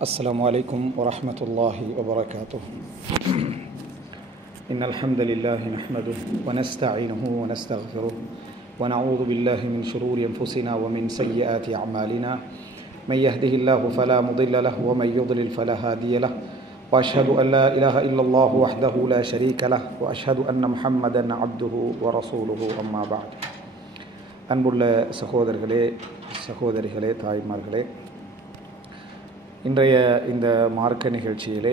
السلام عليكم ورحمة الله وبركاته. إن الحمد لله نحمده ونستعينه ونستغفره ونعوذ بالله من شرور أنفسنا ومن سيئات أعمالنا. من يهده الله فلا مضل له ومن يضلل فلا هادي له وأشهد أن لا إله إلا الله وحده لا شريك له وأشهد أن محمدا عبده ورسوله أما بعد. அன்புள்ள சகோதரர்களே, சகோதரிகளே, தாய்மார்களே, இன்றைய இந்த மார்க்க நிகழ்ச்சியிலே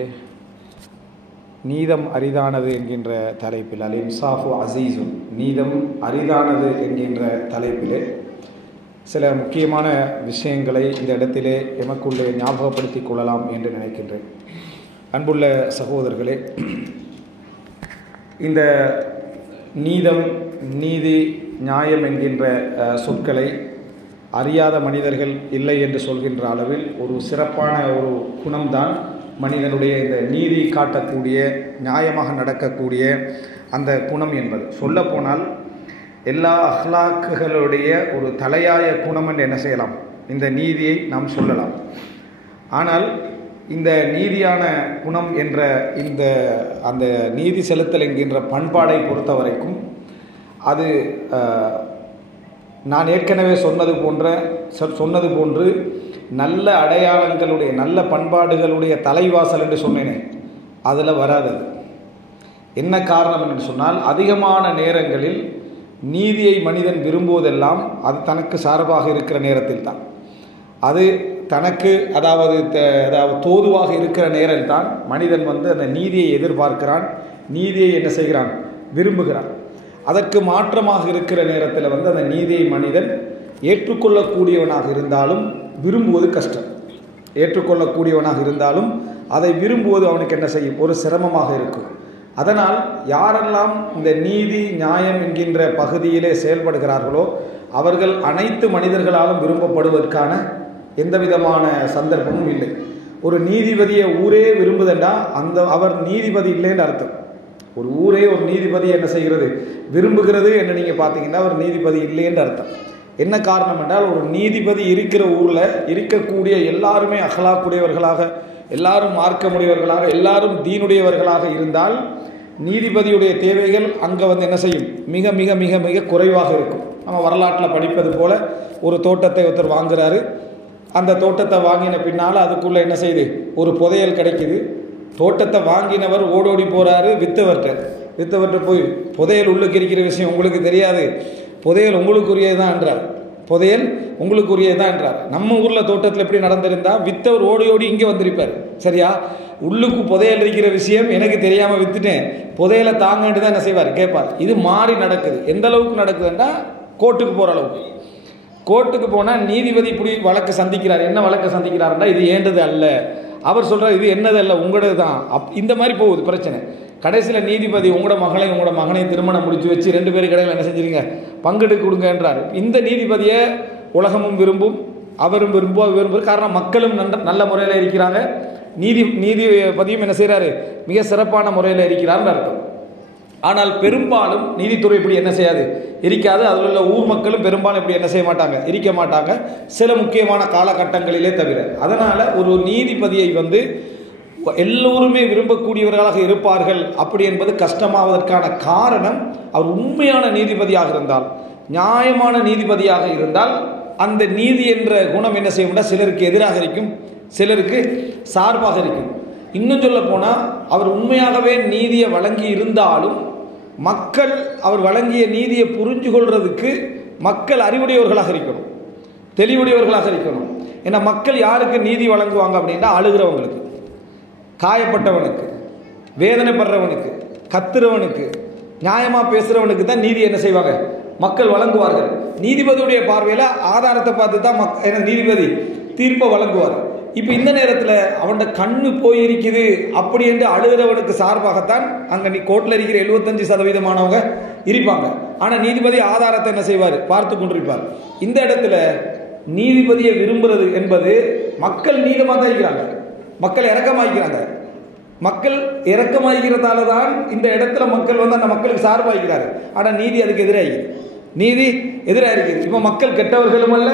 நீதம் அரிதானது என்கின்ற தலைப்பில், அல் இன்சாஃபு அசீஸு, நீதம் அரிதானது என்கின்ற தலைப்பிலே சில முக்கியமான விஷயங்களை இந்த இடத்திலே எமக்குள்ளே ஞாபகப்படுத்திக் கொள்ளலாம் என்று நினைக்கின்றேன். அன்புள்ள சகோதரர்களே, இந்த நீதம், நீதி, நியாயம் என்கின்ற சொற்களை அறியாத மனிதர்கள் இல்லை என்று சொல்கின்ற அளவில் ஒரு சிறப்பான ஒரு குணம்தான் மனிதனுடைய இந்த நீதி காட்டக்கூடிய, நியாயமாக நடக்கக்கூடிய அந்த குணம் என்பது. சொல்லப்போனால் எல்லா அஹ்லாக்குகளுடைய ஒரு தலையாய குணம் என்று என்ன செய்யலாம், இந்த நீதியை நாம் சொல்லலாம். ஆனால் இந்த நீதியான குணம் என்ற அந்த நீதி செலுத்தல் என்கின்ற பண்பாடை பொறுத்த வரைக்கும் அது நான் ஏற்கனவே சொன்னது போன்று நல்ல அடையாளங்களுடைய, நல்ல பண்பாடுகளுடைய தலைவாசல் என்று சொன்னேனே, அதில் வராது. என்ன காரணம் என்று சொன்னால், அதிகமான நேரங்களில் நீதியை மனிதன் விரும்புவதெல்லாம் அது தனக்கு சார்பாக இருக்கிற நேரத்தில் தான், அது தனக்கு அதாவது தோதுவாக இருக்கிற நேரில் தான் மனிதன் அந்த நீதியை எதிர்பார்க்கிறான், நீதியை என்ன செய்கிறான், விரும்புகிறான். அதற்கு மாற்றமாக இருக்கிற நேரத்தில் அந்த நீதியை மனிதன் ஏற்றுக்கொள்ளக்கூடியவனாக இருந்தாலும் விரும்புவது கஷ்டம். ஏற்றுக்கொள்ளக்கூடியவனாக இருந்தாலும் அதை விரும்புவது அவனுக்கு என்ன செய்யும், ஒரு சிரமமாக இருக்கும். அதனால் யாரெல்லாம் இந்த நீதி, நியாயம் என்கின்ற பகுதியிலே செயல்படுகிறார்களோ அவர்கள் அனைத்து மனிதர்களாலும் விரும்பப்படுவதற்கான எந்த விதமான சந்தர்ப்பமும் இல்லை. ஒரு நீதிபதியை ஊரே விரும்புதண்டா அவர் நீதிபதி இல்லைன்னு அர்த்தம். ஒரு ஊரே ஒரு நீதிபதி என்ன செய்கிறது, விரும்புகிறது என்று நீங்கள் பார்த்தீங்கன்னா அவர் நீதிபதி இல்லைன்னு அர்த்தம். என்ன காரணம் என்றால், ஒரு நீதிபதி இருக்கிற ஊரில் இருக்கக்கூடிய எல்லாருமே அகலாக்குடையவர்களாக, எல்லாரும் மார்க்கமுடையவர்களாக, எல்லாரும் தீனுடையவர்களாக இருந்தால் நீதிபதியுடைய தேவைகள் அங்கே என்ன செய்யும், மிக மிக மிக மிக குறைவாக இருக்கும். நம்ம வரலாற்றில் படிப்பது போல, ஒரு தோட்டத்தை ஒருத்தர் வாங்குறாரு, அந்த தோட்டத்தை வாங்கின பின்னால் அதுக்குள்ளே என்ன செய்யுது, ஒரு புதையல் கிடைக்குது. தோட்டத்தை வாங்கினவர் ஓடோடி போகிறாரு வித்தவர்கிட்ட போய், புதையல் உள்ளுக்கு இருக்கிற விஷயம் உங்களுக்கு தெரியாது, புதையல் உங்களுக்குரியதான் என்றார். புதையல் உங்களுக்குரியதான் என்றார். நம்ம ஊரில் தோட்டத்தில் எப்படி நடந்திருந்தா வித்தவர் ஓடி ஓடி இங்கே வந்திருப்பார். சரியா, உள்ளுக்கு புதையல் இருக்கிற விஷயம் எனக்கு தெரியாமல் வித்துட்டேன், புதையலை தாங்கன்ட்டு தான் என்ன செய்வார், கேட்பார். இது மாறி நடக்குது. எந்த அளவுக்கு நடக்குதுன்னா, கோர்ட்டுக்கு போகிற அளவுக்கு. கோர்ட்டுக்கு போனால் நீதிபதி இப்படி வழக்கு சந்திக்கிறார். என்ன வழக்கு சந்திக்கிறாருன்னா, இது ஏண்டது அல்ல, அவர் சொல்கிறார் இது என்னது அல்ல, உங்களது தான். இந்த மாதிரி போகுது பிரச்சனை. கடைசியில் நீதிபதி உங்களோட மகனையும் திருமணம் முடிச்சு வச்சு 2 பேரும் கடையில் என்ன செஞ்சுருங்க, பங்கெடுக்க கொடுங்கன்றார். இந்த நீதிபதியை உலகமும் விரும்பும், அவரும் விரும்பும். காரணம், மக்களும் நல்ல முறையில் இருக்கிறாங்க, நீதிபதியும் என்ன செய்கிறாரு, மிக சிறப்பான முறையில் இருக்கிறார்னு அர்த்தம். ஆனால் பெரும்பாலும் நீதித்துறை இப்படி என்ன செய்யாது, இருக்காது. அதில் உள்ள ஊர் மக்களும் பெரும்பாலும் இப்படி என்ன செய்ய மாட்டாங்க, இருக்க மாட்டாங்க, சில முக்கியமான காலகட்டங்களிலே தவிர. அதனால் ஒரு நீதிபதியை எல்லோருமே விரும்பக்கூடியவர்களாக இருப்பார்கள் அப்படி என்பது கஷ்டமாவதற்கான காரணம், அவர் உண்மையான நீதிபதியாக இருந்தால், நியாயமான நீதிபதியாக இருந்தால் அந்த நீதி என்ற குணம் என்ன செய்ய, சிலருக்கு எதிராக இருக்கும், சிலருக்கு சார்பாக இருக்கும். இன்னும் சொல்ல போனால், அவர் உண்மையாகவே நீதியை வழங்கி இருந்தாலும் மக்கள் அவர் வழங்கிய நீதியை புரிஞ்சு கொள்றதுக்கு மக்கள் அறிவுடையவர்களாக இருக்கணும், தெளிவுடையவர்களாக இருக்கணும். ஏன்னா மக்கள் யாருக்கு நீதி வழங்குவாங்க அப்படின்னா, அழுகிறவங்களுக்கு, காயப்பட்டவனுக்கு, வேதனைப்படுறவனுக்கு, கத்துறவனுக்கு, நியாயமாக பேசுகிறவனுக்கு தான் நீதி என்ன செய்வாங்க, மக்கள் வழங்குவார்கள். நீதிபதியுடைய பார்வையில் ஆதாரத்தை பார்த்து தான் நீதிபதி தீர்ப்பை வழங்குவார். இப்போ இந்த நேரத்தில் அவனோட கண்ணு போயிருக்குது அப்படி என்று அழுகிறவனுக்கு சார்பாகத்தான் அங்கே கோர்ட்டில் இருக்கிற 75% இருப்பாங்க. ஆனால் நீதிபதி ஆதாரத்தை என்ன செய்வார், பார்த்து கொண்டிருப்பார். இந்த இடத்துல நீதிபதியை விரும்புறது என்பது, மக்கள் நீதமாக தான் இருக்கிறாங்க, மக்கள் இறக்கமாகிறாங்க. மக்கள் இறக்கமாகிறதால தான் இந்த இடத்துல மக்கள் அந்த மக்களுக்கு சார்பாகிறாரு. ஆனால் நீதி அதுக்கு எதிராக இருக்குது. இப்போ மக்கள் கெட்டவர்களும் அல்ல,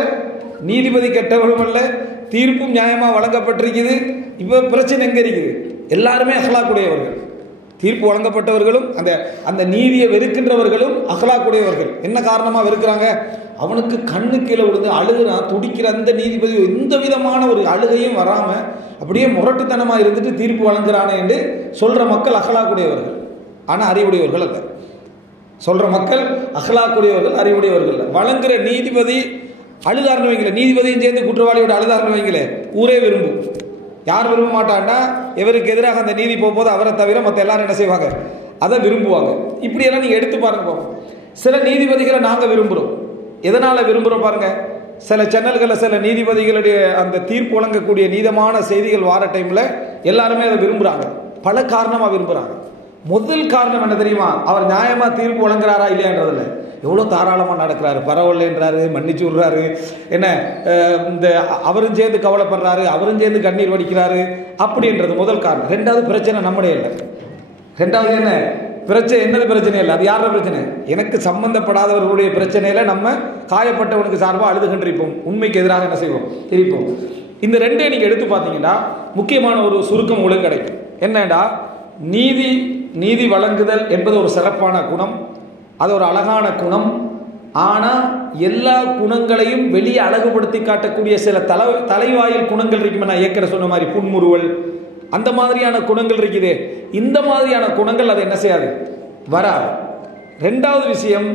நீதிபதி கெட்டவரும் அல்ல, தீர்ப்பும் நியாயமாக வழங்கப்பட்டிருக்குது. இப்போ பிரச்சனை எங்கே இருக்குது? எல்லாருமே அஹ்லாக்குடையவர்கள். தீர்ப்பு வழங்கப்பட்டவர்களும் அந்த நீதியை வெறுக்கின்றவர்களும் அஹ்லாக்குடையவர்கள். என்ன காரணமாக வெறுக்கிறாங்க? அவனுக்கு கண்ணு கீழே விழுந்து அழுகிறான், துடிக்கிற அந்த நீதிபதி எந்த விதமான ஒரு அழுகையும் வராமல் அப்படியே முரட்டுத்தனமாக இருந்துட்டு தீர்ப்பு வழங்குறானே என்று சொல்கிற மக்கள் அஹ்லாக்குடையவர்கள். ஆனால் அறிவுடையவர்கள் அல்ல. சொல்கிற மக்கள் அஹ்லாக்குடையவர்கள், அறிவுடையவர்கள். வழங்குற நீதிபதி அழுதார்னு வைங்களே, நீதிபதியும் சேர்ந்து குற்றவாளியோட அழுதார்னு வைங்களே, ஊரே விரும்பும். யார் விரும்ப மாட்டான்னா, இவருக்கு எதிராக அந்த நீதி போகும்போது அவரை தவிர மற்ற எல்லாரும் என்ன செய்வாங்க? அதை விரும்புவாங்க. இப்படியெல்லாம் நீங்கள் எடுத்து பாருங்க. சில நீதிபதிகளை நாங்கள் விரும்புகிறோம். எதனால் விரும்புகிறோம் பாருங்க. சில சேனல்களில் சில நீதிபதிகளுடைய அந்த தீர்ப்பு வழங்கக்கூடிய நீதமான செய்திகள் வார டைமில் எல்லாருமே அதை விரும்புகிறாங்க. பல காரணமாக விரும்புகிறாங்க. முதல் காரணம் என்ன தெரியுமா? அவர் நியாயமாக தீர்ப்பு வழங்குறாரா இல்லையான்றதில்லை, எவ்வளோ தாராளமாக நடக்கிறாரு, பரவாயில்லைன்றாரு, மன்னிச்சு விடுறாரு, என்ன இந்த அவரும் சேர்ந்து கவலைப்படுறாரு, அவரும் சேர்ந்து கண்ணீர் வடிக்கிறாரு அப்படின்றது முதல் காரணம். ரெண்டாவது பிரச்சனை நம்முடைய இல்லை. ரெண்டாவது என்ன பிரச்சனை? என்னது பிரச்சனை இல்லை, அது யாரோட பிரச்சனை? எனக்கு சம்பந்தப்படாதவர்களுடைய பிரச்சனையில் நம்ம காயப்பட்டவனுக்கு சார்பாக அழுதுகின்றிருப்போம், உண்மைக்கு எதிராக என்ன செய்வோம்? இருப்போம். இந்த ரெண்டே நீங்கள் எடுத்து பார்த்தீங்கன்னா முக்கியமான ஒரு சுருக்கம் உங்களுக்கு கிடைக்கும். என்னடா, நீதி வழங்குதல் என்பது ஒரு சிறப்பான குணம், அது ஒரு அழகான குணம். ஆனால் எல்லா குணங்களையும் வெளியே அழகுபடுத்தி காட்டக்கூடிய சில தலைவாயில் குணங்கள் இருக்குமே. நான் ஏற்கனவே சொன்ன மாதிரி புன்முறுவல், அந்த மாதிரியான குணங்கள் இருக்குது. இந்த மாதிரியான குணங்கள் அதை என்ன செய்யாது? வராது. ரெண்டாவது விஷயம்,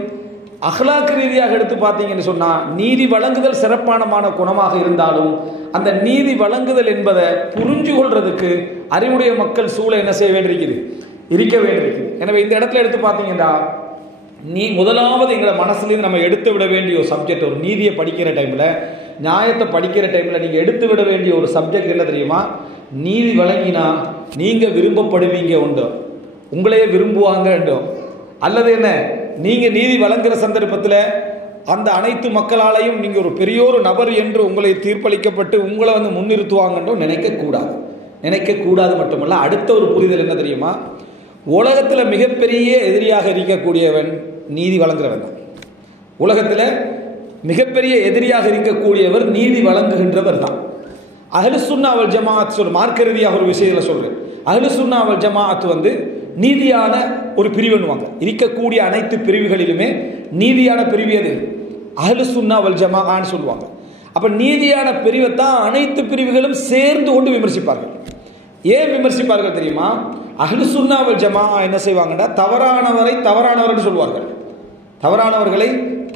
அஹ்லாக் ரீதியாக எடுத்து பார்த்தீங்கன்னு சொன்னால் நீதி வழங்குதல் சிறப்பானமான குணமாக இருந்தாலும் அந்த நீதி வழங்குதல் என்பதை புரிஞ்சு கொள்றதுக்கு அறிவுடைய மக்கள் சூழ என்ன செய்ய வேண்டியிருக்குது? இருக்க வேண்டியிருக்குது. எனவே இந்த இடத்துல எடுத்து பார்த்தீங்கன்னா முதலாவது எங்களை மனசுலேருந்து நம்ம எடுத்து விட வேண்டிய ஒரு சப்ஜெக்ட், ஒரு நீதியை படிக்கிற டைமில், நியாயத்தை படிக்கிற டைமில் நீங்கள் எடுத்து விட வேண்டிய ஒரு சப்ஜெக்ட் என்ன தெரியுமா? நீதி வழங்கினா நீங்கள் விரும்பப்படுவீங்க உண்டோ, உங்களையே விரும்புவாங்க உண்டோ, அல்லது என்ன நீங்கள் நீதி வழங்குகிற சந்தர்ப்பத்தில் அந்த அனைத்து மக்களாலையும் நீங்கள் ஒரு பெரியோரு நபர் என்று உங்களை தீர்ப்பளிக்கப்பட்டு உங்களை முன்னிறுத்துவாங்கன்றோ நினைக்கக்கூடாது. மட்டுமல்ல, அடுத்த ஒரு புரிதல் என்ன தெரியுமா? உலகத்தில் மிகப்பெரிய எதிரியாக இருக்கக்கூடியவன் நீதி வழங்குறவன் தான். உலகத்தில் மிகப்பெரிய எதிரியாக இருக்கக்கூடியவர் நீதி வழங்குகின்றவர் தான். அஹ்லு சுன்னா வல் ஜமாஅத் மார்க்க ரீதியாக ஒரு விஷயத்தில் சொல்கிறேன். அஹ்லு சுன்னா வல் ஜமாஅத் நீதியான ஒரு பிரிவுன்னுவாங்க. இருக்கக்கூடிய அனைத்து பிரிவுகளிலுமே நீதியான பிரிவு எது? அஹ்லு சுன்னா வல் ஜமாஅன்னு சொல்லுவாங்க. அப்போ நீதியான பிரிவை தான் அனைத்து பிரிவுகளும் சேர்ந்து கொண்டு விமர்சிப்பார்கள். ஏன் விமர்சிப்பார்கள் தெரியுமா? அஹ்லு சுன்னா வல் ஜமாஅ என்ன செய்வாங்கன்னா, தவறானவரை தவறானவர்கள் சொல்வார்கள், தவறானவர்களை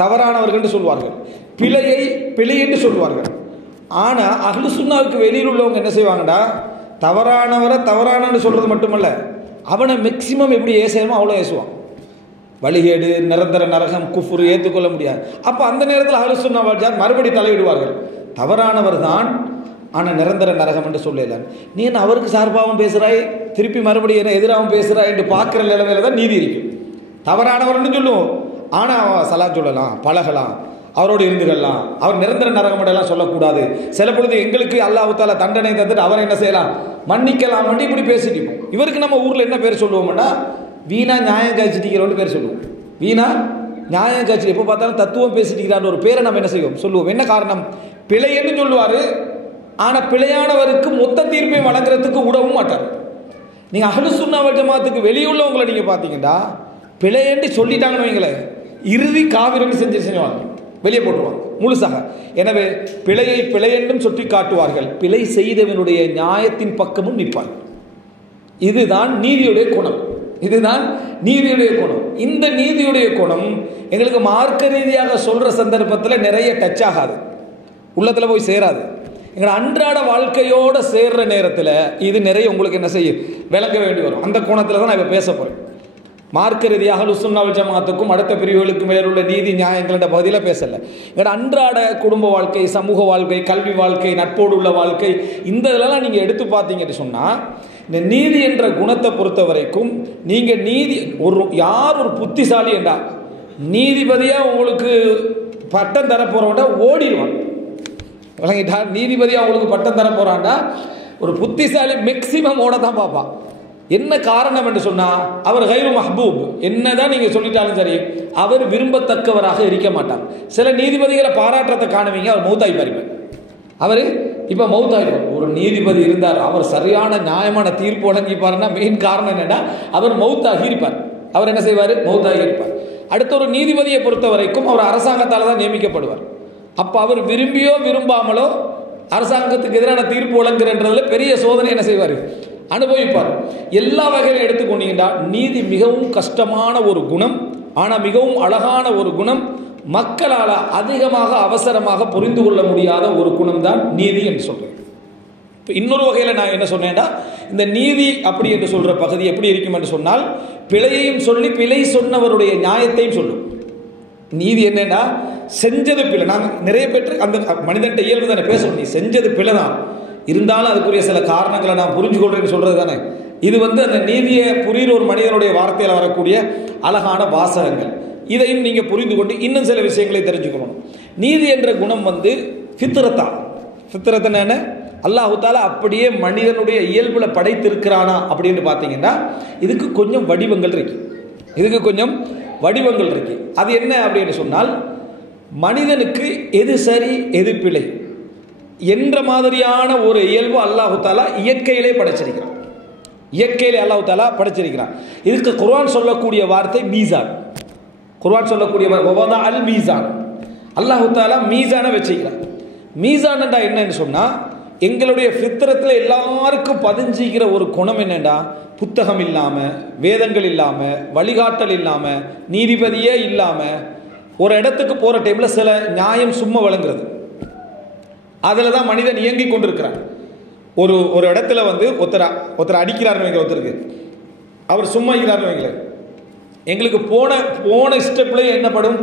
தவறானவர்கள் சொல்வார்கள், பிழையை பிழை என்று சொல்வார்கள். ஆனால் அஹ்லு சுன்னாவுக்கு வெளியில் உள்ளவங்க என்ன செய்வாங்கடா, தவறானவரை தவறானு சொல்றது மட்டுமல்ல, அவனை மேக்சிமம் எப்படி ஏசணுமோ அவ்வளோ ஏசுவான். வழிகேடு, நிரந்தர நரகம், குஃப்ரு ஏற்றுக்கொள்ள முடியாது. அப்போ அந்த நேரத்தில் அஹ்லு சுன்னா வல் ஜமாஅத் மறுபடி தலையிடுவார்கள். தவறானவர் தான், ஆனால் நிரந்தர நரகம் என்று சொல்லல. நீ என்ன அவருக்கு சார்பாகவும் பேசுகிறாய், திருப்பி மறுபடியும் என்ன எதிராகவும் பேசுகிறாய் என்று பார்க்குற நிலைமையில தான் நீதி இருக்கும். தவறானவர்னு சொல்லுவோம், ஆனால் அவன் சலா சொல்லலாம், பழகலாம், அவரோடு இருந்துகலாம், அவர் நிரந்தர நரகமெல்லாம் சொல்லக்கூடாது. சில பொழுது எங்களுக்கு அல்லாஹ் தஆலா தண்டனை தந்துட்டு அவரை என்ன செய்யலாம், மன்னிக்கலாம் பண்ணி இப்படி பேசிட்டு இருப்போம். இவருக்கு நம்ம ஊரில் என்ன பேர் சொல்லுவோம்னா, வீணா நியாயம் காய்ச்சிட்டிக்கிறோன்னு பேர் சொல்லுவோம். வீணா நியாயம் காய்ச்சி எப்போ பார்த்தாலும் தத்துவம் பேசிட்டிக்கிறான்னு ஒரு பேரை நம்ம என்ன செய்வோம், சொல்லுவோம். என்ன காரணம்? பிழைன்னு சொல்லுவார், ஆனால் பிழையானவருக்கு மொத்த தீர்ப்பை வழங்குறதுக்கு விடவும் மாட்டார். நீங்கள் அஹ்லு சுன்னா வல் ஜமாஅத்துக்கு வெளியுள்ளவங்களை நீங்கள் பார்த்தீங்கன்னா, பிழையன்று சொல்லிட்டாங்கன்னு வைங்களேன், இறுதி காவிரன்னு செஞ்சுவாங்க, வெளியே போட்டுருவாங்க முழுசாக. எனவே பிழையை பிழையென்றும் சுட்டி காட்டுவார்கள், பிழை செய்தவனுடைய நியாயத்தின் பக்கமும் நிற்பார்கள். இதுதான் நீதியுடைய குணம். இதுதான் நீதியுடைய குணம். இந்த நீதியுடைய குணம் எங்களுக்கு மார்க்க ரீதியாக சொல்கிற சந்தர்ப்பத்தில் நிறைய டச் ஆகாது, உள்ளத்தில் போய் சேராது. எங்களோட அன்றாட வாழ்க்கையோடு சேர்ற நேரத்தில் இது நிறைய உங்களுக்கு என்ன செய்யும், விளங்க வேண்டி வரும். அந்த கோணத்தில் தான் நான் இப்போ பேச போகிறேன். மார்க்க ரீதியாக அஹ்லு சுன்னா வல் ஜமாஅத்துக்கும் அடுத்த பிரிவுகளுக்கும் மேலுள்ள நீதி நியாயங்கள பகுதியில் பேசலை. எங்களோட அன்றாட குடும்ப வாழ்க்கை, சமூக வாழ்க்கை, கல்வி வாழ்க்கை, நட்போடு உள்ள வாழ்க்கை, இந்த இதெல்லாம் நீங்கள் எடுத்து பார்த்தீங்கன்னு சொன்னால், இந்த நீதி என்ற குணத்தை பொறுத்த வரைக்கும் நீங்கள் நீதி யார் ஒரு புத்திசாலி என்றா நீதிபதியாக உங்களுக்கு பட்டம் தர போகிறவன்டா ஓடிடுவான். விளங்கிட்டா? நீதிபதியாக உங்களுக்கு பட்டம் தர போகிறான்டா ஒரு புத்திசாலி மேக்சிமம் ஓட தான் பார்ப்பான். என்ன காரணம் என்று சொன்னால், அவர் கைரு மஹ்பூப், என்னதான் நீங்கள் சொல்லிட்டாலும் சரி, அவர் விரும்பத்தக்கவராக இருக்க மாட்டார். சில நீதிபதிகளை பாராட்டத்தை காணுவீங்க, அவர் மௌத்தாய் பாருங்க, அவர் இப்போ மௌத்தாகிடும். ஒரு நீதிபதி இருந்தார், அவர் சரியான நியாயமான தீர்ப்பு வழங்கிப்பாருன்னா மெயின் காரணம் என்னன்னா அவர் மௌத்தாகி இருப்பார். அவர் என்ன செய்வார்? மௌத்தாகி இருப்பார். அடுத்த ஒரு நீதிபதியை பொறுத்த வரைக்கும் அவர் அரசாங்கத்தால் தான் நியமிக்கப்படுவார். அப்போ அவர் விரும்பியோ விரும்பாமலோ அரசாங்கத்துக்கு எதிரான தீர்ப்பு வழங்குறதுல பெரிய சோதனை என்ன செய்வார்? அனுபவிப்பார். எல்லா வகையிலும் எடுத்துக்கொண்டீங்கன்னா நீதி மிகவும் கஷ்டமான ஒரு குணம், ஆனால் மிகவும் அழகான ஒரு குணம். மக்களால் அதிகமாக அவசரமாக புரிந்து கொள்ள முடியாத ஒரு குணம் தான் நீதி என்று சொல்கிறேன். இப்போ இன்னொரு வகையில் நான் என்ன சொன்னேன்டா, இந்த நீதி அப்படி என்று சொல்கிற பகுதி எப்படி இருக்கும் என்று சொன்னால், பிழையையும் சொல்லி பிழை சொன்னவருடைய நியாயத்தையும் சொல்லும். நீதி என்னன்னா, செஞ்சது பிழை. நாங்கள் நிறைய பேர் அந்த மனிதன்ட்ட இயல்பு தானே பேசணும், நீ செஞ்சது பிழை தான், இருந்தாலும் அதுக்குரிய சில காரணங்களை நான் புரிஞ்சு கொள்றேன்னு சொல்கிறது தானே. இது அந்த நீதியை புரிகிற ஒரு மனிதனுடைய வார்த்தையில் வரக்கூடிய அழகான வாசகங்கள். இதையும் நீங்கள் புரிந்து கொண்டு இன்னும் சில விஷயங்களை தெரிஞ்சுக்கணும். நீதி என்ற குணம் ஃபித்ரத்தா. ஃபித்ரத்தன் என்ன? அல்லாஹு தாலா அப்படியே மனிதனுடைய இயல்புல படைத்திருக்கிறானா அப்படின்னு பார்த்தீங்கன்னா இதுக்கு கொஞ்சம் வடிவங்கள் இருக்கு. அது என்ன அப்படின்னு சொன்னால், மனிதனுக்கு எது சரி எது பிழை என்ற மாதிரியான ஒரு இயல்பு அல்லாஹு தாலா இயற்கையிலே படைச்சிருக்கிறான். இதுக்கு குர்ஆன் சொல்லக்கூடிய வார்த்தை மீசான். அல் மீசான். அல்லாஹு தாலா மீசானை வச்சுக்கிறான். மீசான் என்னன்னு சொன்னா, எங்களுடைய ஃபித்ரத்தில் எல்லாருக்கும் பதிஞ்சிக்கிற ஒரு குணம் என்னண்டா, புத்தகம் இல்லாமல், வேதங்கள் இல்லாமல், வழிகாட்டல் இல்லாமல், நீதிபதியே இல்லாமல் ஒரு இடத்துக்கு போகிற டைமில் சில நியாயம் சும்மா வழங்குறது. அதில் தான் மனிதன் இயங்கி கொண்டிருக்கிறான். ஒரு இடத்துல ஒருத்தர் அடிக்கிறாருன்னு வைங்க, ஒருத்தருக்கு அவர் சும்மா இருக்கிறாருன்னு வைங்கள, எங்களுக்கு போன ஸ்டெப்ல என்ன படும்?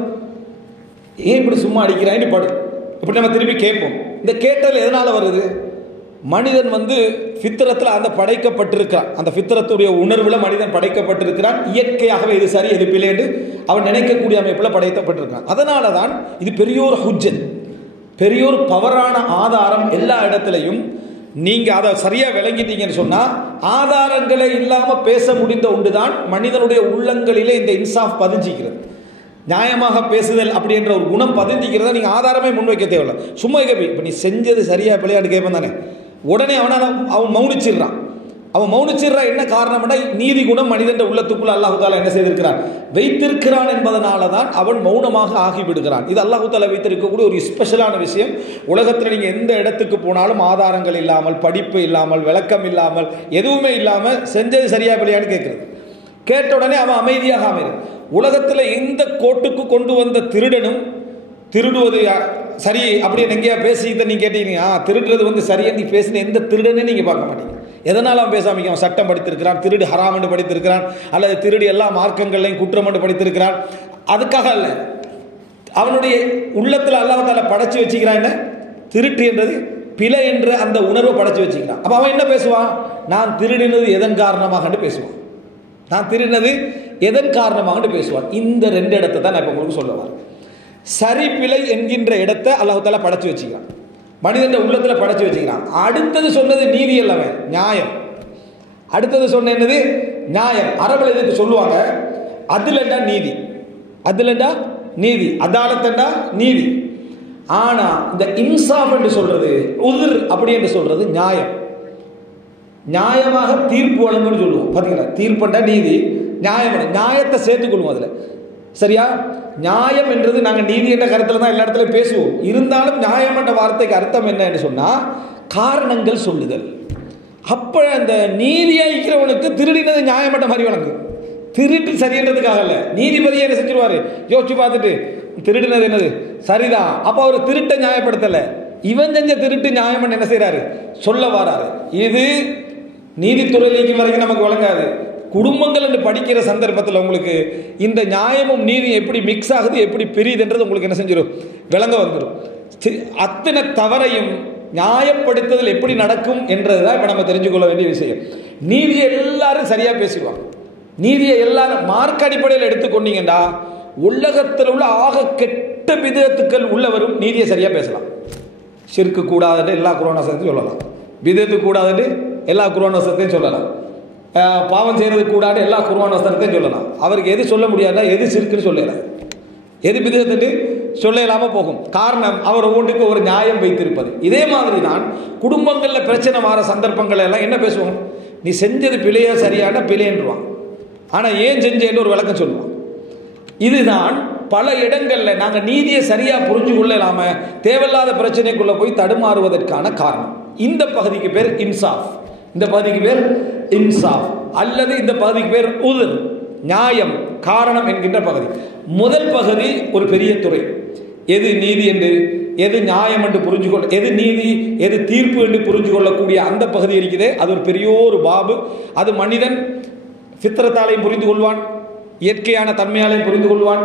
ஏன் இப்படி சும்மா அடிக்கிறான்னு படும். இப்படி நம்ம திருப்பி கேட்போம். இந்த கேட்டல் எதனால் வருது? மனிதன் ஃபித்ரத்தில் அந்த படைக்கப்பட்டிருக்கிறான். அந்த ஃபித்ரத்துடைய உணர்வில் மனிதன் படைக்கப்பட்டிருக்கிறான். இயற்கையாகவே இது சரி எது பிள்ளைன்னு அவன் நினைக்கக்கூடிய அமைப்பில் படைக்கப்பட்டிருக்கிறான். அதனால தான் இது பெரியோர் ஹுஜ்ஜத், பெரியோர் பவரான ஆதாரம். எல்லா இடத்துலையும் நீங்கள் அதை சரியாக விளங்கிட்டீங்கன்னு சொன்னால், ஆதாரங்களை இல்லாமல் பேச முடிந்த ஒன்று தான் மனிதனுடைய உள்ளங்களிலே இந்த இன்சாஃப் பதிஞ்சிக்கிறது. நியாயமாக பேசுதல் அப்படின்ற ஒரு குணம் பதிஞ்சிக்கிறத நீங்கள் ஆதாரமே முன்வைக்க தேவையில்லை. சும்மா கேட்பி, இப்போ நீ செஞ்சது சரியா பிள்ளையாட்டு கேட்பேன் தானே, உடனே அவன் மௌனிச்சிடுறான். என்ன காரணம்னா, நீதி குணம் மனிதன் உள்ளத்துக்குள்ள அல்லாஹு தாலா என்ன செய்திருக்கிறான்? வைத்திருக்கிறான் என்பதனால தான் அவன் மௌனமாக ஆகிவிடுகிறான். இது அல்லாஹு தாலா வைத்திருக்கக்கூடிய ஒரு ஸ்பெஷலான விஷயம். உலகத்தில் நீங்கள் எந்த இடத்துக்கு போனாலும் ஆதாரங்கள் இல்லாமல், படிப்பு இல்லாமல், விளக்கம் இல்லாமல், எதுவுமே இல்லாமல் செஞ்சது சரியா பிள்ளையான்னு கேட்குறது. கேட்ட உடனே அவன் அமைதியாக அமைது. உலகத்தில் எந்த கோட்டுக்கு கொண்டு வந்த திருடனும் திருடுவது சரி அப்படின்னு எங்கேயா பேசிக்கிட்ட நீங்கள் கேட்டீங்க, திருடுறது சரியா நீ பேசின எந்த திருடனே நீங்கள் பார்க்க மாட்டீங்க. எதனால் அவன் பேசாம? அவன் சட்டம் படித்திருக்கிறான், திருடு ஹராம் என்று படித்திருக்கிறான், அல்லது திருடு எல்லா மார்க்கங்களையும் குற்றம் என்று படித்திருக்கிறான். அதுக்காக அல்ல, அவனுடைய உள்ளத்தில் அல்லாஹ் தஆலா படைச்சு வச்சுக்கிறான். என்ன திருட்டு என்றது பிழை என்ற அந்த உணர்வை படைச்சு வச்சுக்கிறான். அப்போ அவன் என்ன பேசுவான்? நான் திருடினது எதன் காரணமாக பேசுவான். பேசுவான். இந்த ரெண்டு இடத்தை தான் நான் இப்போ உங்களுக்கு சொல்லுவார். சரி பிழை என்கின்ற இடத்தை அல்லாஹ் தஆலா படைச்சு வச்சுக்கிறான், மனிதன் உள்ளத்தில் படைச்சு வச்சுக்கிறான். அடுத்தது சொன்னது நீதி அல்லவே, நியாயம். அடுத்தது சொன்ன என்னது? நியாயம். அரபில் இதுக்கு சொல்லுவாங்க அதுலண்டா நீதி, அதாலத்தண்டா நீதி. ஆனா இந்த இன்சாஃப் என்று சொல்றது, உதுர் அப்படி என்று சொல்றது நியாயம். நியாயமாக தீர்ப்பு வழங்குன்னு சொல்லுவோம். பார்த்தீங்களா, தீர்ப்புண்டா நீதி, நியாயம், நியாயத்தை சேர்த்துக்கொள்வோம் அதில். சரியா? நியாயம் என்றது நாங்கள் நீதி என்ற கருத்தில் தான் எல்லா இடத்துலையும் பேசுவோம். இருந்தாலும் நியாயம் என்ற வார்த்தைக்கு அர்த்தம் என்ன என்று சொன்னால் காரணங்கள் சொல்லுதல். அப்போ அந்த நீதியாகிறவனுக்கு திருடினது நியாயமற்ற மாதிரி வழங்கு. திருட்டு சரியன்றதுக்காக இல்லை, நீதிபதியை என்ன செஞ்சிருவாரு? யோசிச்சு பார்த்துட்டு திருடினது என்னது சரிதான், அப்போ அவர் திருட்டை நியாயப்படுத்தலை, இவன் செஞ்ச திருட்டு நியாயம் என்ன செய்யறாரு? சொல்ல வராரு. இது நீதித்துறையிലേക്ക് வரைக்கும் நமக்கு வழங்காது. குடும்பங்கள் என்று படிக்கிற சந்தர்ப்பத்தில் உங்களுக்கு இந்த நியாயமும் நீதியும் எப்படி மிக்ஸ் ஆகுது, எப்படி பிரியுதுன்றது உங்களுக்கு என்ன செஞ்சிடும்? விளங்க வந்துடும். அத்தனை தவறையும் நியாயப்படுத்துதல் எப்படி நடக்கும் என்றதுதான் இப்போ நம்ம தெரிஞ்சுக்கொள்ள வேண்டிய விஷயம். நீதியை எல்லாரும் சரியாக பேசிடுவாங்க. நீதியை எல்லாரும் மார்க் அடிப்படையில் எடுத்துக்கொண்டீங்கன்னா உலகத்தில் உள்ள ஆக கெட்ட விதத்துக்கள் உள்ளவரும் நீதியை சரியாக பேசலாம். ஷிர்க்கு கூடாதுன்னு எல்லா குர்ஆன் வசனத்தையும் சொல்லலாம், விதத்து கூடாதுன்னு எல்லா குர்ஆன் வசனத்தையும் சொல்லலாம், பாவம் செய்கிறது கூடாது எல்லா குர்ஆன் வசனத்தையும் சொல்லலாம். அவருக்கு எது சொல்ல முடியாதுன்னா எது ஷிர்க்குன்னு சொல்லலாம், எது விதத்துன்னு சொல்ல இல்லாமல் போகும். காரணம் அவர் ஒவ்வொன்றுக்கு ஒரு நியாயம் வைத்திருப்பது. இதே மாதிரி தான் குடும்பங்களில் பிரச்சனை வர சந்தர்ப்பங்கள் எல்லாம் என்ன பேசுவோம், நீ செஞ்சது பிழையா சரியான பிழைன்றுவான், ஆனால் ஏன் செஞ்சேன்னு ஒரு விளக்கம் சொல்லுவான். இதுதான் பல இடங்களில் நாங்கள் நீதியை சரியாக புரிஞ்சு கொள்ள இல்லாமல் தேவையில்லாத பிரச்சனைக்குள்ளே போய் தடுமாறுவதற்கான காரணம். இந்த பகுதிக்கு பேர் இன்சாஃப், இந்த பகுதிக்கு பேர் இன்சாஃப், அல்லது இந்த பகுதிக்கு பேர் உதுர், நியாயம், காரணம் என்கின்ற பகுதி. முதல் பகுதி ஒரு பெரிய துறை. எது நீதி என்று, எது நியாயம் என்று புரிஞ்சு கொள்ள, எது நீதி எது தீர்ப்பு என்று புரிஞ்சு கொள்ளக்கூடிய அந்த பகுதி இருக்குது. அது ஒரு பெரிய ஒரு பாபு. அது மனிதன் ஃபித்ரத்தாலையும் புரிந்து கொள்வான், இயற்கையான தன்மையாலையும் புரிந்து கொள்வான்,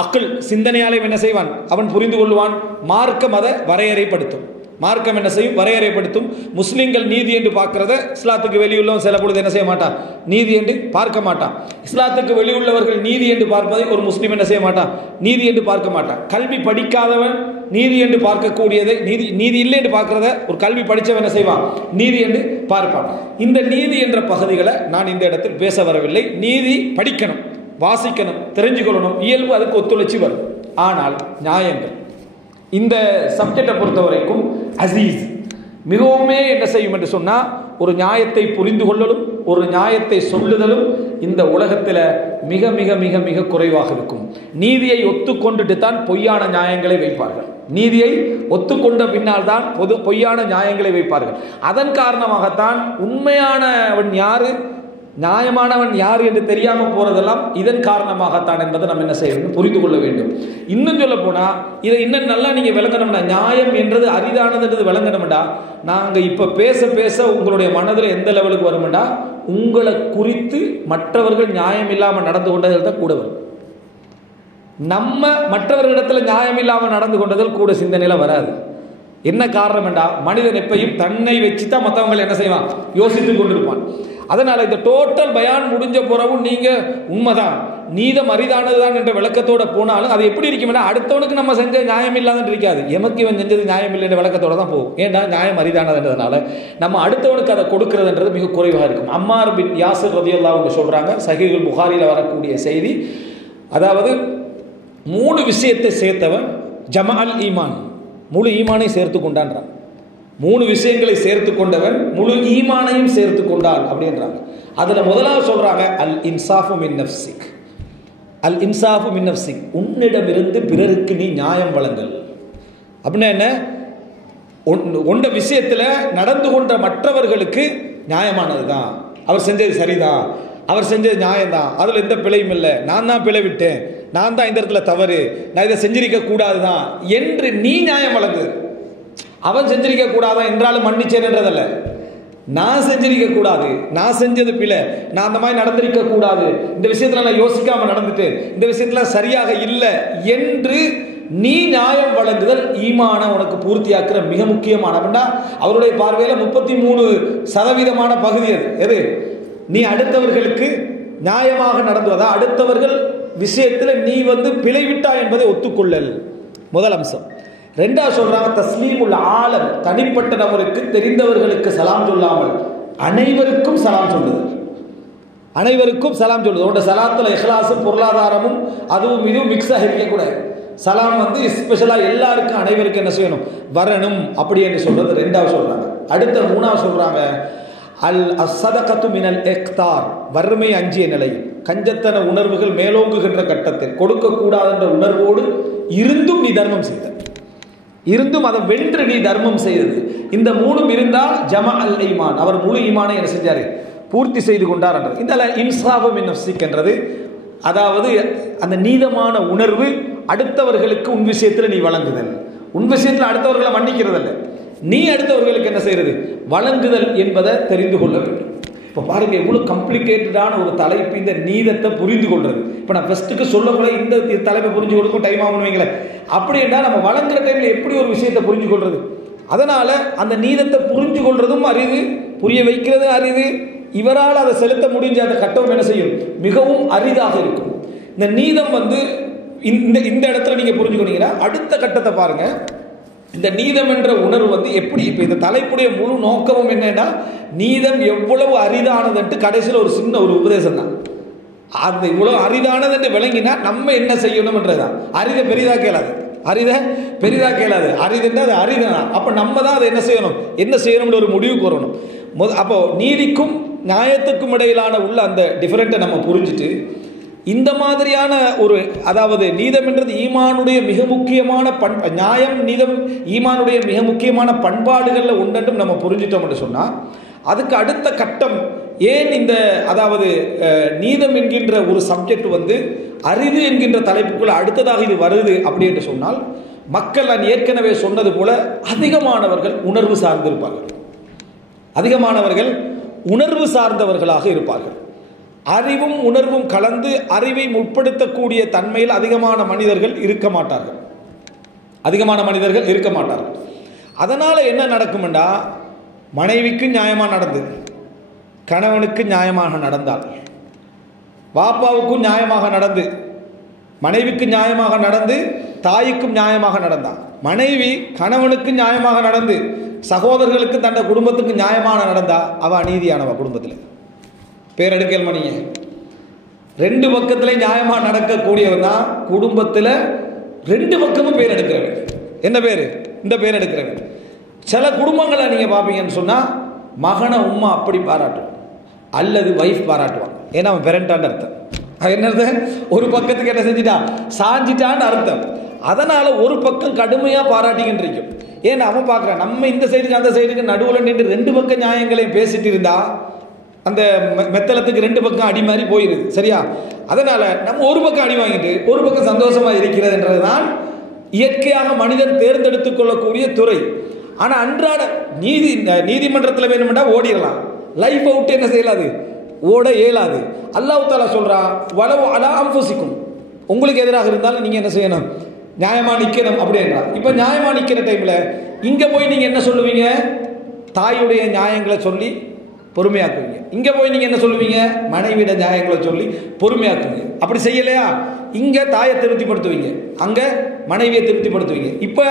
அக்ல் சிந்தனையாலையும் என்ன செய்வான் அவன் புரிந்து கொள்வான். மார்க்கம் அதை வரையறைப்படுத்தும். மார்க்கம் என்ன செய்யும், வரையறைப்படுத்தும். முஸ்லிம்கள் நீதி என்று பார்க்கிறத இஸ்லாத்துக்கு வெளியுள்ளவன் சில பொழுது என்ன செய்ய மாட்டான், நீதி என்று பார்க்க மாட்டான். இஸ்லாத்துக்கு வெளியுள்ளவர்கள் நீதி என்று பார்ப்பதை ஒரு முஸ்லீம் என்ன செய்ய மாட்டான், நீதி என்று பார்க்க மாட்டான். கல்வி படிக்காதவன் நீதி என்று பார்க்கக்கூடியதை, நீதி இல்லை என்று பார்க்கிறத ஒரு கல்வி படித்தவன் என்ன செய்வான், நீதி என்று பார்ப்பான். இந்த நீதி என்ற பகுதிகளை நான் இந்த இடத்தில் பேச வரவில்லை. நீதி படிக்கணும், வாசிக்கணும், தெரிஞ்சுக்கொள்ளணும், இயல்பு அதுக்கு ஒத்துழைச்சி வரும். ஆனால் நியாயங்கள் இந்த சப்ஜெக்டை பொறுத்த வரைக்கும் அசீஸ் மிகவுமே என்ன செய்யும் என்று சொன்னால், ஒரு நியாயத்தை புரிந்து கொள்ளலும் ஒரு நியாயத்தை சொல்லுதலும் இந்த உலகத்தில் மிக மிக மிக மிக குறைவாக இருக்கும். நீதியை ஒத்துக்கொண்டுட்டு தான் பொய்யான நியாயங்களை வைப்பார்கள். நீதியை ஒத்துக்கொண்ட பின்னால் தான் பொய்யான நியாயங்களை வைப்பார்கள். அதன் காரணமாகத்தான் உண்மையானவன் யாரு, நியாயமானவன் யார் என்று தெரியாமல் போறதெல்லாம் இதன் காரணமாகத்தான் என்பதை நம்ம என்ன செய்யணும், புரிந்து கொள்ள வேண்டும். இன்னும் சொல்ல போனா இதை இன்னும் நல்லா நீங்க விளங்கணும்னா, நியாயம் என்றது அரிதானதுன்றது விளங்கணும்டா, நாங்க இப்ப பேச பேச உங்களுடைய மனதில் எந்த லெவலுக்கு வரும்டா, உங்களை குறித்து மற்றவர்கள் நியாயம் இல்லாமல் நடந்து கொண்டதில் தான் கூட வரும். நம்ம மற்றவர்களிடத்துல நியாயம் இல்லாமல் நடந்து கொண்டதில் கூட சிந்தனையில வராது. என்ன காரணம் என்றா, மனிதன் எப்பையும் தன்னை வச்சு தான் மற்றவங்களை என்ன செய்வான், யோசித்து கொண்டிருப்பான். அதனால இந்த டோட்டல் பயான் முடிஞ்ச பிறகும் நீங்க உண்மைதான் நீதம் அரிதானதுதான் என்ற விளக்கத்தோட போனாலும் அது எப்படி இருக்கும்னா, அடுத்தவனுக்கு நம்ம செஞ்ச நியாயம் இல்லாதன்னு இருக்காது, எமக்கு இவன் செஞ்சது நியாயம் இல்லை என்ற விளக்கத்தோட தான் போகும். ஏன்னா நியாயம் அரிதானதுன்றதுனால நம்ம அடுத்தவனுக்கு அதை கொடுக்கறதுன்றது மிக குறைவாக இருக்கும். அம்மார் பின் யாசிர் ரலியல்லாஹு அன்ஹு சொல்றாங்க, சஹீஹுல் புகாரியில் வரக்கூடிய செய்தி, அதாவது 3 விஷயத்தை சேர்த்தவன் ஜமஅல் ஈமான், முழு ஈமானை சேர்த்து கொண்டான்றான். 3 விஷயங்களை சேர்த்து கொண்டவன் முழு ஈமானையும் சேர்த்து கொண்டான் அப்படின்றாங்க. அதுல முதலாவது சொல்றாங்க அல் இன்சாஃபு மின் நஃப்ஸிக், அல் இன்சாஃபு மின் நஃப்ஸிக், உன்னிடமிருந்து பிறருக்கு நீ நியாயம் வழங்கல். அப்படின்னா என்ன, ஒன்ற விஷயத்துல நடந்து கொண்ட மற்றவர்களுக்கு நியாயமானது தான், அவர் செஞ்சது சரிதான், அவர் செஞ்சது நியாயம்தான், அதுல எந்த பிழையும் இல்லை, நான் தான் பிழை விட்டேன், நான் தான் இந்த இடத்துல தவறு, நான் இதை செஞ்சிருக்க கூடாதுதான் என்று நீ நியாயம் வழங்கு. அவன் செஞ்சிருக்க கூடாதான் என்றாலும் மன்னிச்சேன்றதல்ல, நான் செஞ்சிருக்க கூடாது, நான் செஞ்சது பிழை, நான் அந்த மாதிரி நடந்திருக்க கூடாது, இந்த விஷயத்துல நான் யோசிக்காம நடந்துட்டேன், இந்த விஷயத்துல சரியாக இல்லை என்று நீ நியாயம் வழங்குதல் ஈமான உனக்கு பூர்த்தியாக்குற மிக முக்கியமான. அப்படின்னா அவருடைய பார்வையில 33% பகுதி அது எது, நீ அடுத்தவர்களுக்கு நியாயமாக நடந்துவதா, அடுத்தவர்கள் விஷயத்துல நீ பிழை விட்டா என்பதை ஒத்துக்கொள்ளல் முதல் அம்சம். 2வது சொல்றாங்க தஸ்லீமுல் ஆலம், தனிப்பட்ட நபருக்கு தெரிந்தவர்களுக்கு சலாம் சொல்லாமல் அனைவருக்கும் சலாம் சொல்லுதல், அனைவருக்கும் சலாம் சொல்லுது. உன்னோட சலாத்துல இஹ்லாஸும் பொருளாதாரமும் அதுவும் இதுவும் மிக்ஸ் ஆகிருக்க கூடாது. சலாம் ஸ்பெஷலா எல்லாருக்கும் அனைவருக்கும் என்ன செய்யணும், வரணும் அப்படி என்று சொல்றது 2வது சொல்றாங்க. அடுத்த 3வது சொல்றாங்க அல் அஸ்ஸதகத்து மினல் இக்தார், வறுமை அஞ்சிய நிலையில் கஞ்சத்தன உணர்வுகள் மேலோங்குகின்ற கட்டத்தில் கொடுக்கக்கூடாது என்ற உணர்வோடு இருந்தும் நீ தர்மம் செய்த, இருந்தும் அதை வென்று நீ தர்மம் செய்தது. இந்த 3 இருந்தால் ஜமா அல் ஈமான், அவர் முழு ஈமானை என்ன செஞ்சாரு, பூர்த்தி செய்து கொண்டார் என்றது. இந்த இன்சாஃபு மின் நஃப்ஸிக் என்றது, அதாவது அந்த நீதமான உணர்வு அடுத்தவர்களுக்கு உன் விஷயத்தில் நீ வழங்குதல், உன் விஷயத்தில் அடுத்தவர்களை மன்னிக்கிறதல்ல, நீ அடுத்தவர்களுக்கு என்ன செய்யறது, வழங்குதல் என்பதை தெரிந்து கொள்ள வேண்டும். இப்போ பாருங்க எவ்வளவு காம்ப்ளிகேட்டடான ஒரு தலைப்பு இந்த நீதத்தை புரிந்து கொள்றது. இப்போ நான் ஃபர்ஸ்ட்டுக்கு சொல்லக்கூட இந்த தலைப்பை புரிஞ்சு கொடுக்கும் டைம் ஆகணுவீங்களே, அப்படின்னா நம்ம வழங்குற டைம்ல எப்படி ஒரு விஷயத்தை புரிஞ்சு கொள்றது. அதனால அந்த நீதத்தை புரிஞ்சு கொள்றதும் அரிது, புரிய வைக்கிறது அரிது, இவரால் அதை செலுத்த முடிஞ்ச அந்த கட்டம் என்ன செய்யும், மிகவும் அரிதாக இருக்கும். இந்த நீதம் இந்த இடத்துல நீங்க புரிஞ்சுக்கொண்டீங்கன்னா அடுத்த கட்டத்தை பாருங்க. இந்த நீதம் என்ற உணர்வு எப்படி, இப்போ இந்த தலைப்புடைய முழு நோக்கமும் என்னன்னா, நீதம் எவ்வளவு அரிதானதுன்ட்டு கடைசியில் ஒரு சின்ன ஒரு உபதேசம் தான். அந்த இவ்வளவு அரிதானது என்று விளங்கினா நம்ம என்ன செய்யணும்ன்றதுதான். அரிதை பெரிதாக கேளாது, அரித பெரிதா கேளாது, அரிதுன்னா அது அரிதனா. அப்போ நம்ம தான் அதை என்ன செய்யணும்னு ஒரு முடிவுக்கு வரணும். அப்போ நீதிக்கும் நியாயத்துக்கும் இடையிலான உள்ள அந்த டிஃபரெண்ட்டை நம்ம புரிஞ்சுட்டு இந்த மாதிரியான ஒரு, அதாவது நீதம்ன்றது ஈமானுடைய மிக முக்கியமான நியாயம் நீதம் ஈமானுடைய மிக முக்கியமான பண்பாடுகளில் உண்டென்றும் நம்ம புரிஞ்சிட்டோம்னு சொன்னால் அதுக்கு அடுத்த கட்டம் ஏன் இந்த, அதாவது நீதம் என்கின்ற ஒரு சப்ஜெக்ட் அரிது என்கின்ற தலைப்புக்குள்ள அடுத்ததாக இது வருது அப்படி என்று சொன்னால், மக்கள் நான் ஏற்கனவே சொன்னது போல அதிகமானவர்கள் உணர்வு சார்ந்திருப்பார்கள், அதிகமானவர்கள் உணர்வு சார்ந்தவர்களாக இருப்பார்கள். அறிவும் உணர்வும் கலந்து அறிவை முற்படுத்தக்கூடிய தன்மையில் அதிகமான மனிதர்கள் இருக்க மாட்டார்கள், அதனால என்ன நடக்கும்னா, மனைவிக்கு நியாயமாக நடந்து கணவனுக்கு நியாயமாக நடந்தால், பாப்பாவுக்கும் நியாயமாக நடந்து மனைவிக்கு நியாயமாக நடந்து தாய்க்கும் நியாயமாக நடந்தால், மனைவி கணவனுக்கு நியாயமாக நடந்து சகோதரர்களுக்கு தன்னை குடும்பத்துக்கு நியாயமான நடந்தா அவ அநீதியானவ. குடும்பத்தில் பேரெடுக்கல் மணிங்க ரெண்டு பக்கத்தில் நியாயமாக நடக்கக்கூடியவன் தான் குடும்பத்தில் ரெண்டு பக்கமும் பேர் எடுக்கிறவன். என்ன பேர்? இந்த பேர் எடுக்கிறவன். சில குடும்பங்களை நீங்கள் பார்ப்பீங்கன்னு சொன்னால் மகனை உம்மா அப்படி பாராட்டும் அல்லது வைஃப் பாராட்டுவான். ஏன்னா அவன் பெரண்டான்னு அர்த்தம். என்ன அர்த்தம்? ஒரு பக்கத்துக்கு என்ன செஞ்சிட்டான், சாஞ்சிட்டான்னு அர்த்தம். அதனால் ஒரு பக்கம் கடுமையாக பாராட்டிக்கிட்டு இருக்கும். ஏன்னா அவன் பார்க்குறான் நம்ம இந்த சைடுக்கு அந்த சைடுக்கு நடுவில் நின்று ரெண்டு பக்கம் நியாயங்களையும் பேசிட்டு இருந்தா அந்த மெத்தளத்துக்கு ரெண்டு பக்கம் அடி மாதிரி போயிடுது. சரியா? அதனால் நம்ம ஒரு பக்கம் அடி வாங்கிட்டு ஒரு பக்கம் சந்தோஷமாக இருக்கிறதுன்றது தான் இயற்கையாக மனிதன் தேர்ந்தெடுத்துக் கொள்ளக்கூடிய துறை. ஆனால் அன்றாட நீதிமன்றத்தில் வேணுமெண்டா ஓடிடலாம், லைஃப் அவுட் என்ன செய்யலாது, ஓட இயலாது. அல்லாஹ் தஆலா சொல்றான், வலவ் அலா அன்ஃபுசிக்கும், உங்களுக்கு எதிராக இருந்தாலும் நீங்கள் என்ன செய்யணும், நியாயமாக நிற்கணும் அப்படின்றா. இப்போ நியாயமாக நிற்கிற டைமில் இங்கே போய் நீங்கள் என்ன சொல்லுவீங்க, தாயுடைய நியாயங்களை சொல்லி பொறுமையாக்குவீங்க. இங்கே போய் நீங்கள் என்ன சொல்லுவீங்க, மனைவியோட நியாயங்களை சொல்லி பொறுமையாக்குவீங்க. அப்படி செய்யலையா, இங்கே தாயை திருப்திப்படுத்துவீங்க, அங்கே மனைவியை திருப்திப்படுத்துவீங்க. இப்போ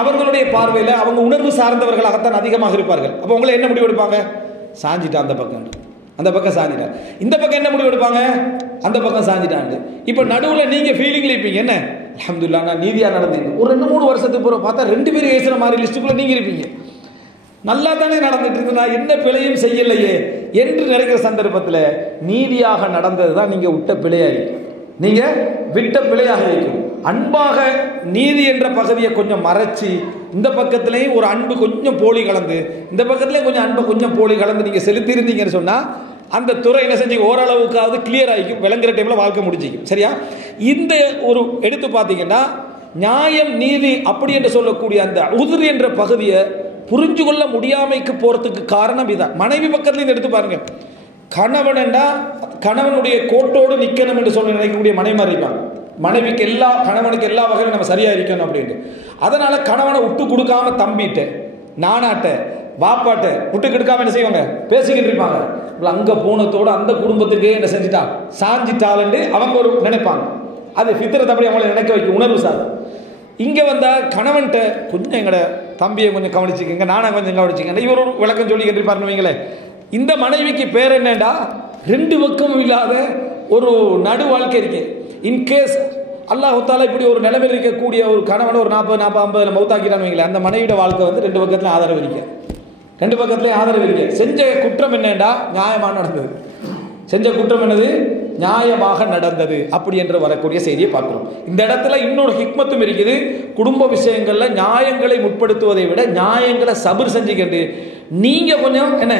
அவர்களுடைய பார்வையில் அவங்க உணர்வு சார்ந்தவர்களாகத்தான் அதிகமாக இருப்பார்கள். அப்போ உங்களை என்ன முடிவு எடுப்பாங்க, சாஞ்சிட்டான் அந்த பக்கம், அந்த பக்கம் சாஞ்சிட்டான். இந்த பக்கம் என்ன முடிவு எடுப்பாங்க, அந்த பக்கம் சாஞ்சிட்டான். இப்போ நடுவில் நீங்கள் ஃபீலிங்கில் இருப்பீங்க, என்ன அல்ஹம்துலில்லாஹ் நான் நீதியாக நடந்தீங்க. ஒரு 2-3 வருஷத்துக்கு போகிற பார்த்தா 2 பேரும் பேசுகிற மாதிரி லிஸ்ட்டுக்குள்ளே நீங்கள் இருப்பீங்க. நல்லா தானே நடந்துட்டு இருக்கு, நான் என்ன பிழையும் செய்யலையே என்று நினைக்கிற சந்தர்ப்பத்தில் நீதியாக நடந்தது தான் நீங்கள் விட்ட பிழையாக இருக்கும், நீங்கள் விட்ட பிழையாக இருக்கும். அன்பாக நீதி என்ற பகுதியை கொஞ்சம் மறைச்சி இந்த பக்கத்துலேயும் ஒரு அன்பு கொஞ்சம் போலி கலந்து இந்த பக்கத்துலேயும் கொஞ்சம் அன்பை கொஞ்சம் போலி கலந்து நீங்கள் செலுத்தியிருந்தீங்கன்னு சொன்னால் அந்த துறை என்ன செஞ்சு ஓரளவுக்காவது கிளியர் ஆகிக்கும், விளங்குற டைமில் வாழ்க்கை முடிச்சிக்கும். சரியா? இந்த ஒரு எடுத்து பார்த்தீங்கன்னா நியாயம் நீதி அப்படி என்று சொல்லக்கூடிய அந்த உதிர் என்ற பகுதியை புரிஞ்சு கொள்ள முடியாமைக்கு போகிறதுக்கு காரணம் இதான். மனைவி பக்கத்தில் எடுத்து பாருங்க, கணவன்டா கணவனுடைய கோட்டோடு நிற்கணும் என்று சொல்ல நினைக்கக்கூடிய மனைவி இருப்பாங்க. மனைவிக்கு கணவனுக்கு எல்லா வகையிலும் நம்ம சரியாக இருக்கணும் அப்படின்ட்டு. அதனால் கணவனை விட்டு கொடுக்காம தம்பிட்ட நானாட்ட பாப்பாட்ட விட்டு கொடுக்காம என்ன செய்வாங்க, பேசிக்கிட்டு இருப்பாங்க. அங்கே போனதோடு அந்த குடும்பத்துக்கே என்ன செஞ்சுட்டா, சாஞ்சிட்டாலண்டு அவங்க ஒரு நினைப்பாங்க. அது ஃபித்ரத் அப்படி அவங்களை நினைக்க வைக்கும், உணர்வு சார். இங்கே வந்தால் கணவன்கிட்ட கொஞ்சம் எங்களோட தம்பியை கொஞ்சம் கவனிச்சுக்கங்க, நானே கொஞ்சம் கவனிச்சுக்கங்க, இவர் ஒரு விளக்கம் சொல்லி கேட்டுருப்பாருன்னு வைங்களேன். இந்த மனைவிக்கு பேர் என்னடா, 2 பக்கமும் இல்லாத ஒரு நடு வாழ்க்கை இருக்கு. இன்கேஸ் அல்லாஹ் தஆலா இப்படி ஒரு நிலைமையில் இருக்கக்கூடிய ஒரு கணவனை ஒரு 40-50 மௌத்தாக்கிட்டான்னு வைங்களேன், அந்த மனைவியோட வாழ்க்கை 2 பக்கத்துலையும் ஆதரவு இருக்க, 2 பக்கத்துலையும் ஆதரவு இருக்க. செஞ்ச குற்றம் என்னடா, நியாயமாக நடந்தது. செஞ்ச குற்றம் என்னது, நியாயமாக நடந்தது. அப்படி என்று வரக்கூடிய செய்தியை பார்க்கிறோம். இந்த இடத்துல இன்னொரு ஹிக்மத்தும் இருக்குது. குடும்ப விஷயங்கள்ல நியாயங்களை முற்படுத்துவதை விட நியாயங்களை சபர் செஞ்சுக்கிட்டு நீங்க கொஞ்சம் என்ன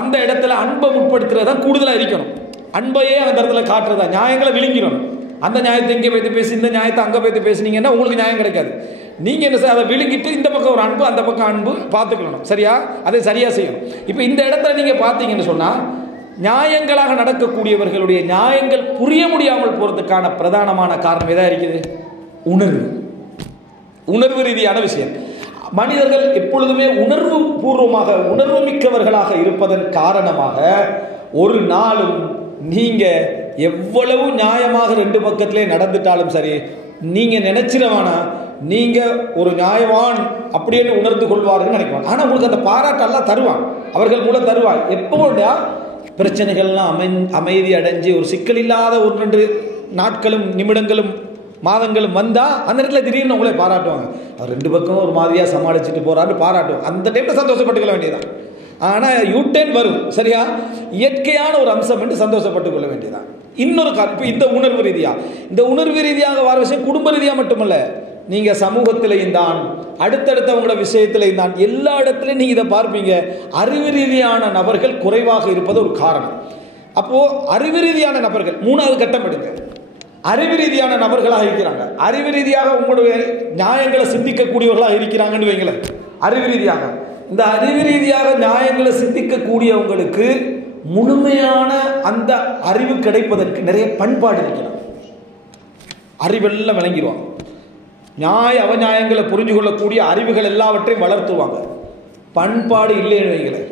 அந்த இடத்துல அன்பை முற்படுத்துறதா கூடுதலாக இருக்கணும். அன்பையே அந்த இடத்துல காட்டுறதா, நியாயங்களை விழுங்கிடணும். அந்த நியாயத்தை இங்கே போய்த்து பேசி இந்த நியாயத்தை அங்கே போய்த்து பேசுனீங்கன்னா உங்களுக்கு நியாயம் கிடைக்காது. நீங்கள் என்ன செய்ய, அதை விழுங்கிட்டு இந்த பக்கம் ஒரு அன்பு அந்த பக்கம் அன்பு பார்த்துக்கணும். சரியா? அதை சரியாக செய்யணும். இப்போ இந்த இடத்துல நீங்கள் பார்த்தீங்கன்னு சொன்னால் நியாயங்களாக நடக்கக்கூடியவர்களுடைய நியாயங்கள் புரிய முடியாமல் போகிறதுக்கான பிரதானமான காரணம் எதாக இருக்குது, உணர்வு ரீதியான விஷயம். மனிதர்கள் எப்பொழுதுமே உணர்வு பூர்வமாக உணர்வு மிக்கவர்களாக இருப்பதன் காரணமாக ஒரு நாளும் நீங்க எவ்வளவு நியாயமாக 2 பக்கத்திலே நடந்துட்டாலும் சரி, நீங்க நினைச்சிடவானா நீங்க ஒரு நியாயவான் அப்படின்னு உணர்ந்து கொள்வார்கள் நினைக்குவாங்க. ஆனா உங்களுக்கு அந்த பாராட்டெல்லாம் தருவான், அவர்கள் மூலம் தருவான். எப்போடா பிரச்சனைகள்லாம் அமைதி அடைஞ்சு ஒரு சிக்கல் இல்லாத 1-2 நாட்களும் நிமிடங்களும் மாதங்களும் வந்தால் அந்த நேரத்தில் திடீர்னு உங்களே பாராட்டுவாங்க. அவர் 2 பக்கம் ஒரு மாதிரியாக சமாளிச்சுட்டு போகிறான்னு பாராட்டுவோம். அந்த டைமில் சந்தோஷப்பட்டுக்கொள்ள வேண்டியதான். ஆனால் யூடர்ன் வரும், சரியா? இயற்கையான ஒரு அம்சம் என்று சந்தோஷப்பட்டுக் கொள்ள வேண்டியதான். இன்னொரு காரணம், இப்போ இந்த உணர்வு ரீதியாக வர விஷயம் குடும்ப ரீதியாக மட்டுமல்ல, நீங்கள் சமூகத்திலையும் தான், அடுத்தடுத்தவங்களோட விஷயத்திலையும் தான், எல்லா இடத்துலையும் நீங்கள் இதை பார்ப்பீங்க. அறிவு ரீதியான நபர்கள் குறைவாக இருப்பது ஒரு காரணம். அப்போது அறிவு ரீதியான நபர்கள் 3வது கட்டம் எடுங்க. அறிவு ரீதியான நபர்களாக இருக்கிறாங்க, அறிவு ரீதியாக உங்களுடைய நியாயங்களை சிந்திக்கக்கூடியவர்களாக இருக்கிறாங்கன்னு வைங்களேன். அறிவு ரீதியாக இந்த அறிவு ரீதியாக நியாயங்களை சிந்திக்கக்கூடியவங்களுக்கு முழுமையான அந்த அறிவு கிடைப்பதற்கு நிறைய பண்பாடு இருக்கிறாங்க. அறிவெல்லாம் விளங்கிடுவாங்க. நியாய அவநியாயங்களை புரிஞ்சு கொள்ளக்கூடிய அறிவுகள் எல்லாவற்றையும் வளர்த்துவாங்க. பண்பாடு இல்லைன்னு வைங்களேன்.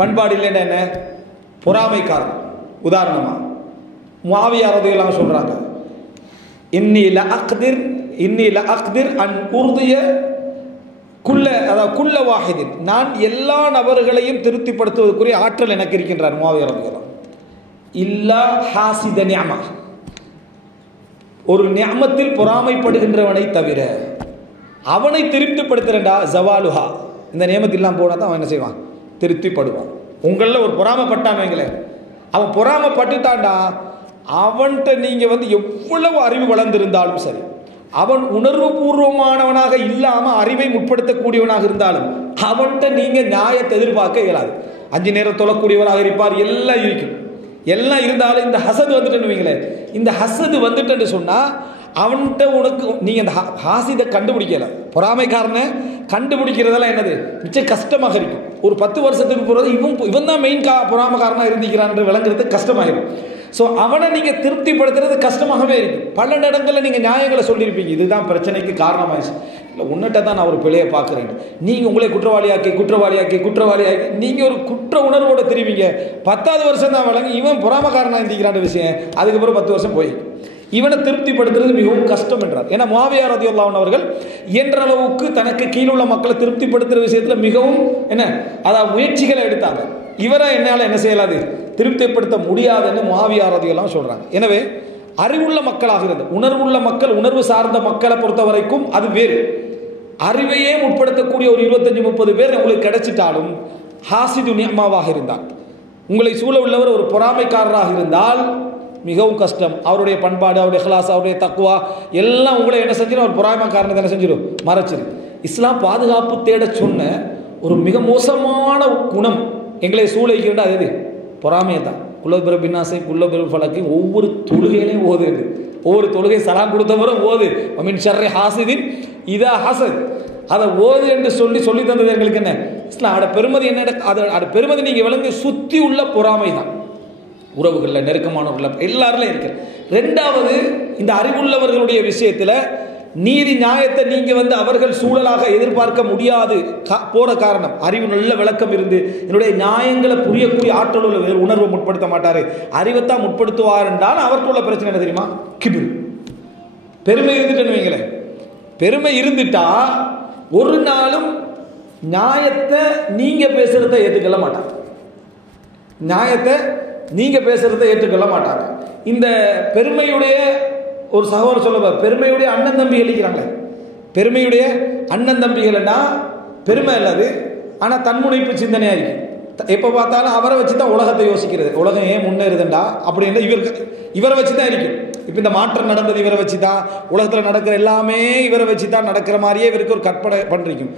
பண்பாடு இல்லைன்னா என்ன? பொறாமைக்காரன். உதாரணமா முஆவியா ரலியல்லாஹு அன்ஹு சொல்றாங்க, இன்னி ல அக்திர் அன் உர்திய குல்ல வாஹிதின், நான் எல்லா நபர்களையும் திருப்திப்படுத்துவதற்குரிய ஆற்றல் எனக்கு இருக்கின்றார் முஆவியா ரலியல்லாஹு அன்ஹு. இல்லா ஹாசித நிஅமா, ஒரு நிஅமத்தில் பொறாமைப்படுகின்றவனை தவிர. அவனை திருப்திப்படுத்துறா ஜவாலுஹா, இந்த நியமத்தில்லாம் போனால் தான் அவன் என்ன செய்வான்? திருப்திப்படுவான். உங்களில் ஒரு பொறாமைப்பட்டான் வைங்களேன், அவன் பொறாமைப்பட்டுட்டான்டா, அவன்கிட்ட நீங்கள் வந்து எவ்வளவு அறிவு வளர்ந்திருந்தாலும் சரி, அவன் உணர்வு பூர்வமானவனாக இல்லாமல் அறிவை முற்படுத்தக்கூடியவனாக இருந்தாலும் அவன்கிட்ட நீங்கள் நியாயத்தை எதிர்பார்க்க இயலாது. 5 நேரம் தொழக்கூடியவனாக இருப்பார், எல்லாம் இருக்கும். எல்லாம் இருந்தாலும் இந்த ஹசது வந்துட்டுன்னு வைங்களேன், இந்த ஹசது வந்துட்டுன்னு சொன்னால் அவன்கிட்ட உனக்கு நீங்கள் இந்த ஹாசிதை கண்டுபிடிக்கல, பொறாமைக்காரனை கண்டுபிடிக்கிறதெல்லாம் என்னது மிச்சம் கஷ்டமாக இருக்கும். ஒரு 10 வருஷத்துக்கு போகிறது இவன் தான் மெயின் பொறாமைக்காரனாக இருந்திக்கிறான் விளங்குறது கஷ்டமாகிடும். ஸோ அவனை நீங்கள் திருப்திப்படுத்துறது கஷ்டமாகவே இருக்கும். பல இடங்களில் நீங்கள் நியாயங்களை சொல்லியிருப்பீங்க, இதுதான் பிரச்சனைக்கு காரணமாகிடுச்சு, இல்லை உன்னிட்ட தான் நான் ஒரு பிழையை பார்க்குறேன், நீங்கள் உங்களே குற்றவாளியாக்கி நீங்கள் ஒரு குற்ற உணர்வோடு தெரிவிங்க. 10வது வருஷம் தான் விளங்கி இவன் பொறாமைக்காரனாக இருந்திக்கிறான் விஷயம், அதுக்கப்புறம் 10 வருஷம் போய் இவனை திருப்திப்படுத்துறது மிகவும் கஷ்டம் என்றார். ஏன்னா முஆவியா ரலியல்லாஹு அன்ஹு அவர்கள் என்ற அளவுக்கு தனக்கு கீழுள்ள மக்களை திருப்திப்படுத்துகிற விஷயத்தில் மிகவும் அதாவது முயற்சிகளை எடுத்தாங்க. இவரை என்னால் என்ன செய்யலாது, திருப்திப்படுத்த முடியாதுன்னு முஆவியா ரலியல்லாஹு அன்ஹு சொல்றாங்க. எனவே அறிவுள்ள மக்களாக இருந்த உணர்வுள்ள மக்கள், உணர்வு சார்ந்த மக்களை பொறுத்த வரைக்கும் அது வேறு. அறிவையே முற்படுத்தக்கூடிய ஒரு 25-30 பேர் உங்களுக்கு கிடைச்சிட்டாலும் ஹாசிது நிஅமாவாக இருந்தால், உங்களை சூழ உள்ளவர் ஒரு பொறாமைக்காரராக இருந்தால் மிகவும் கஷ்டம். அவருடைய பண்பாடு, அவருடைய இஹ்லாஸ், அவருடைய தக்வா எல்லாம் உங்களை என்ன செஞ்சிடும், ஒரு பொறாமைக்காரனை என்ன செஞ்சிடும், மறைச்சிடும். இஸ்லாம் பாதுகாப்பு தேட சொன்ன ஒரு மிக மோசமான குணம் எங்களை சூழலிக்கின்ற அது எது? பொறாமையை தான். குல்லபிர பின்னாசை குல்லபிர ஃபலக்கை ஒவ்வொரு தொழுகையிலையும் ஓதுது. ஒவ்வொரு தொழுகை சலாம் கொடுத்தவரும் ஓது மின் ஷர்ரி ஹாசிதின் இதா ஹசத், அதை ஓது என்று சொல்லி தந்தது எங்களுக்கு என்ன இஸ்லாம். அதோட பெருமதி என்ன? அதோட பெருமதி நீங்கள் விளங்கி சுற்றி உள்ள பொறாமை தான். உறவுகளில், நெருக்கமானவர்கள் எல்லாரிலும் இருக்கு. 2வது, இந்த அறிவுள்ளவர்களுடைய விஷயத்தில் நீதி நியாயத்தை நீங்கள் வந்து அவர்கள் சூழலாக எதிர்பார்க்க முடியாது போற காரணம், அறிவு நல்ல விளக்கம் இருந்து என்னுடைய நியாயங்களை புரியக்கூடிய ஆற்றல் உள்ள வேறு உணர்வை முற்படுத்த மாட்டார், அறிவைத்தான் முற்படுத்துவார் என்றால் அவருக்கு உள்ள பிரச்சனை என்ன தெரியுமா? கிபிர், பெருமை இருந்துட்டேன்னு வைங்களேன். பெருமை இருந்துட்டா ஒரு நாளும் நியாயத்தை நீங்கள் பேசுகிறத ஏற்றுக்கொள்ள மாட்டாங்க. நியாயத்தை நீங்கள் பேசுகிறத ஏற்றுக்கொள்ள மாட்டாங்க. இந்த பெருமையுடைய ஒரு சகோதரர் சொல்லுவார், பெருமையுடைய அண்ணன் தம்பி எழுக்கிறாங்களே, பெருமையுடைய அண்ணன் தம்பிகள்னா பெருமை இல்லாது, ஆனால் தன்முனைப்பு சிந்தனையாக இருக்கு. எப்போ பார்த்தாலும் அவரை வச்சு தான் உலகத்தை யோசிக்கிறது, உலகம் ஏன் முன்னேறுதுண்டா அப்படின்னு இவரை வச்சு தான் இருக்கும். இப்போ இந்த மாற்றம் நடந்தது இவரை வச்சு தான், உலகத்தில் நடக்கிற எல்லாமே இவரை வச்சு தான் நடக்கிற மாதிரியே இவருக்கு ஒரு கற்பனை பண்ணிருக்கும்.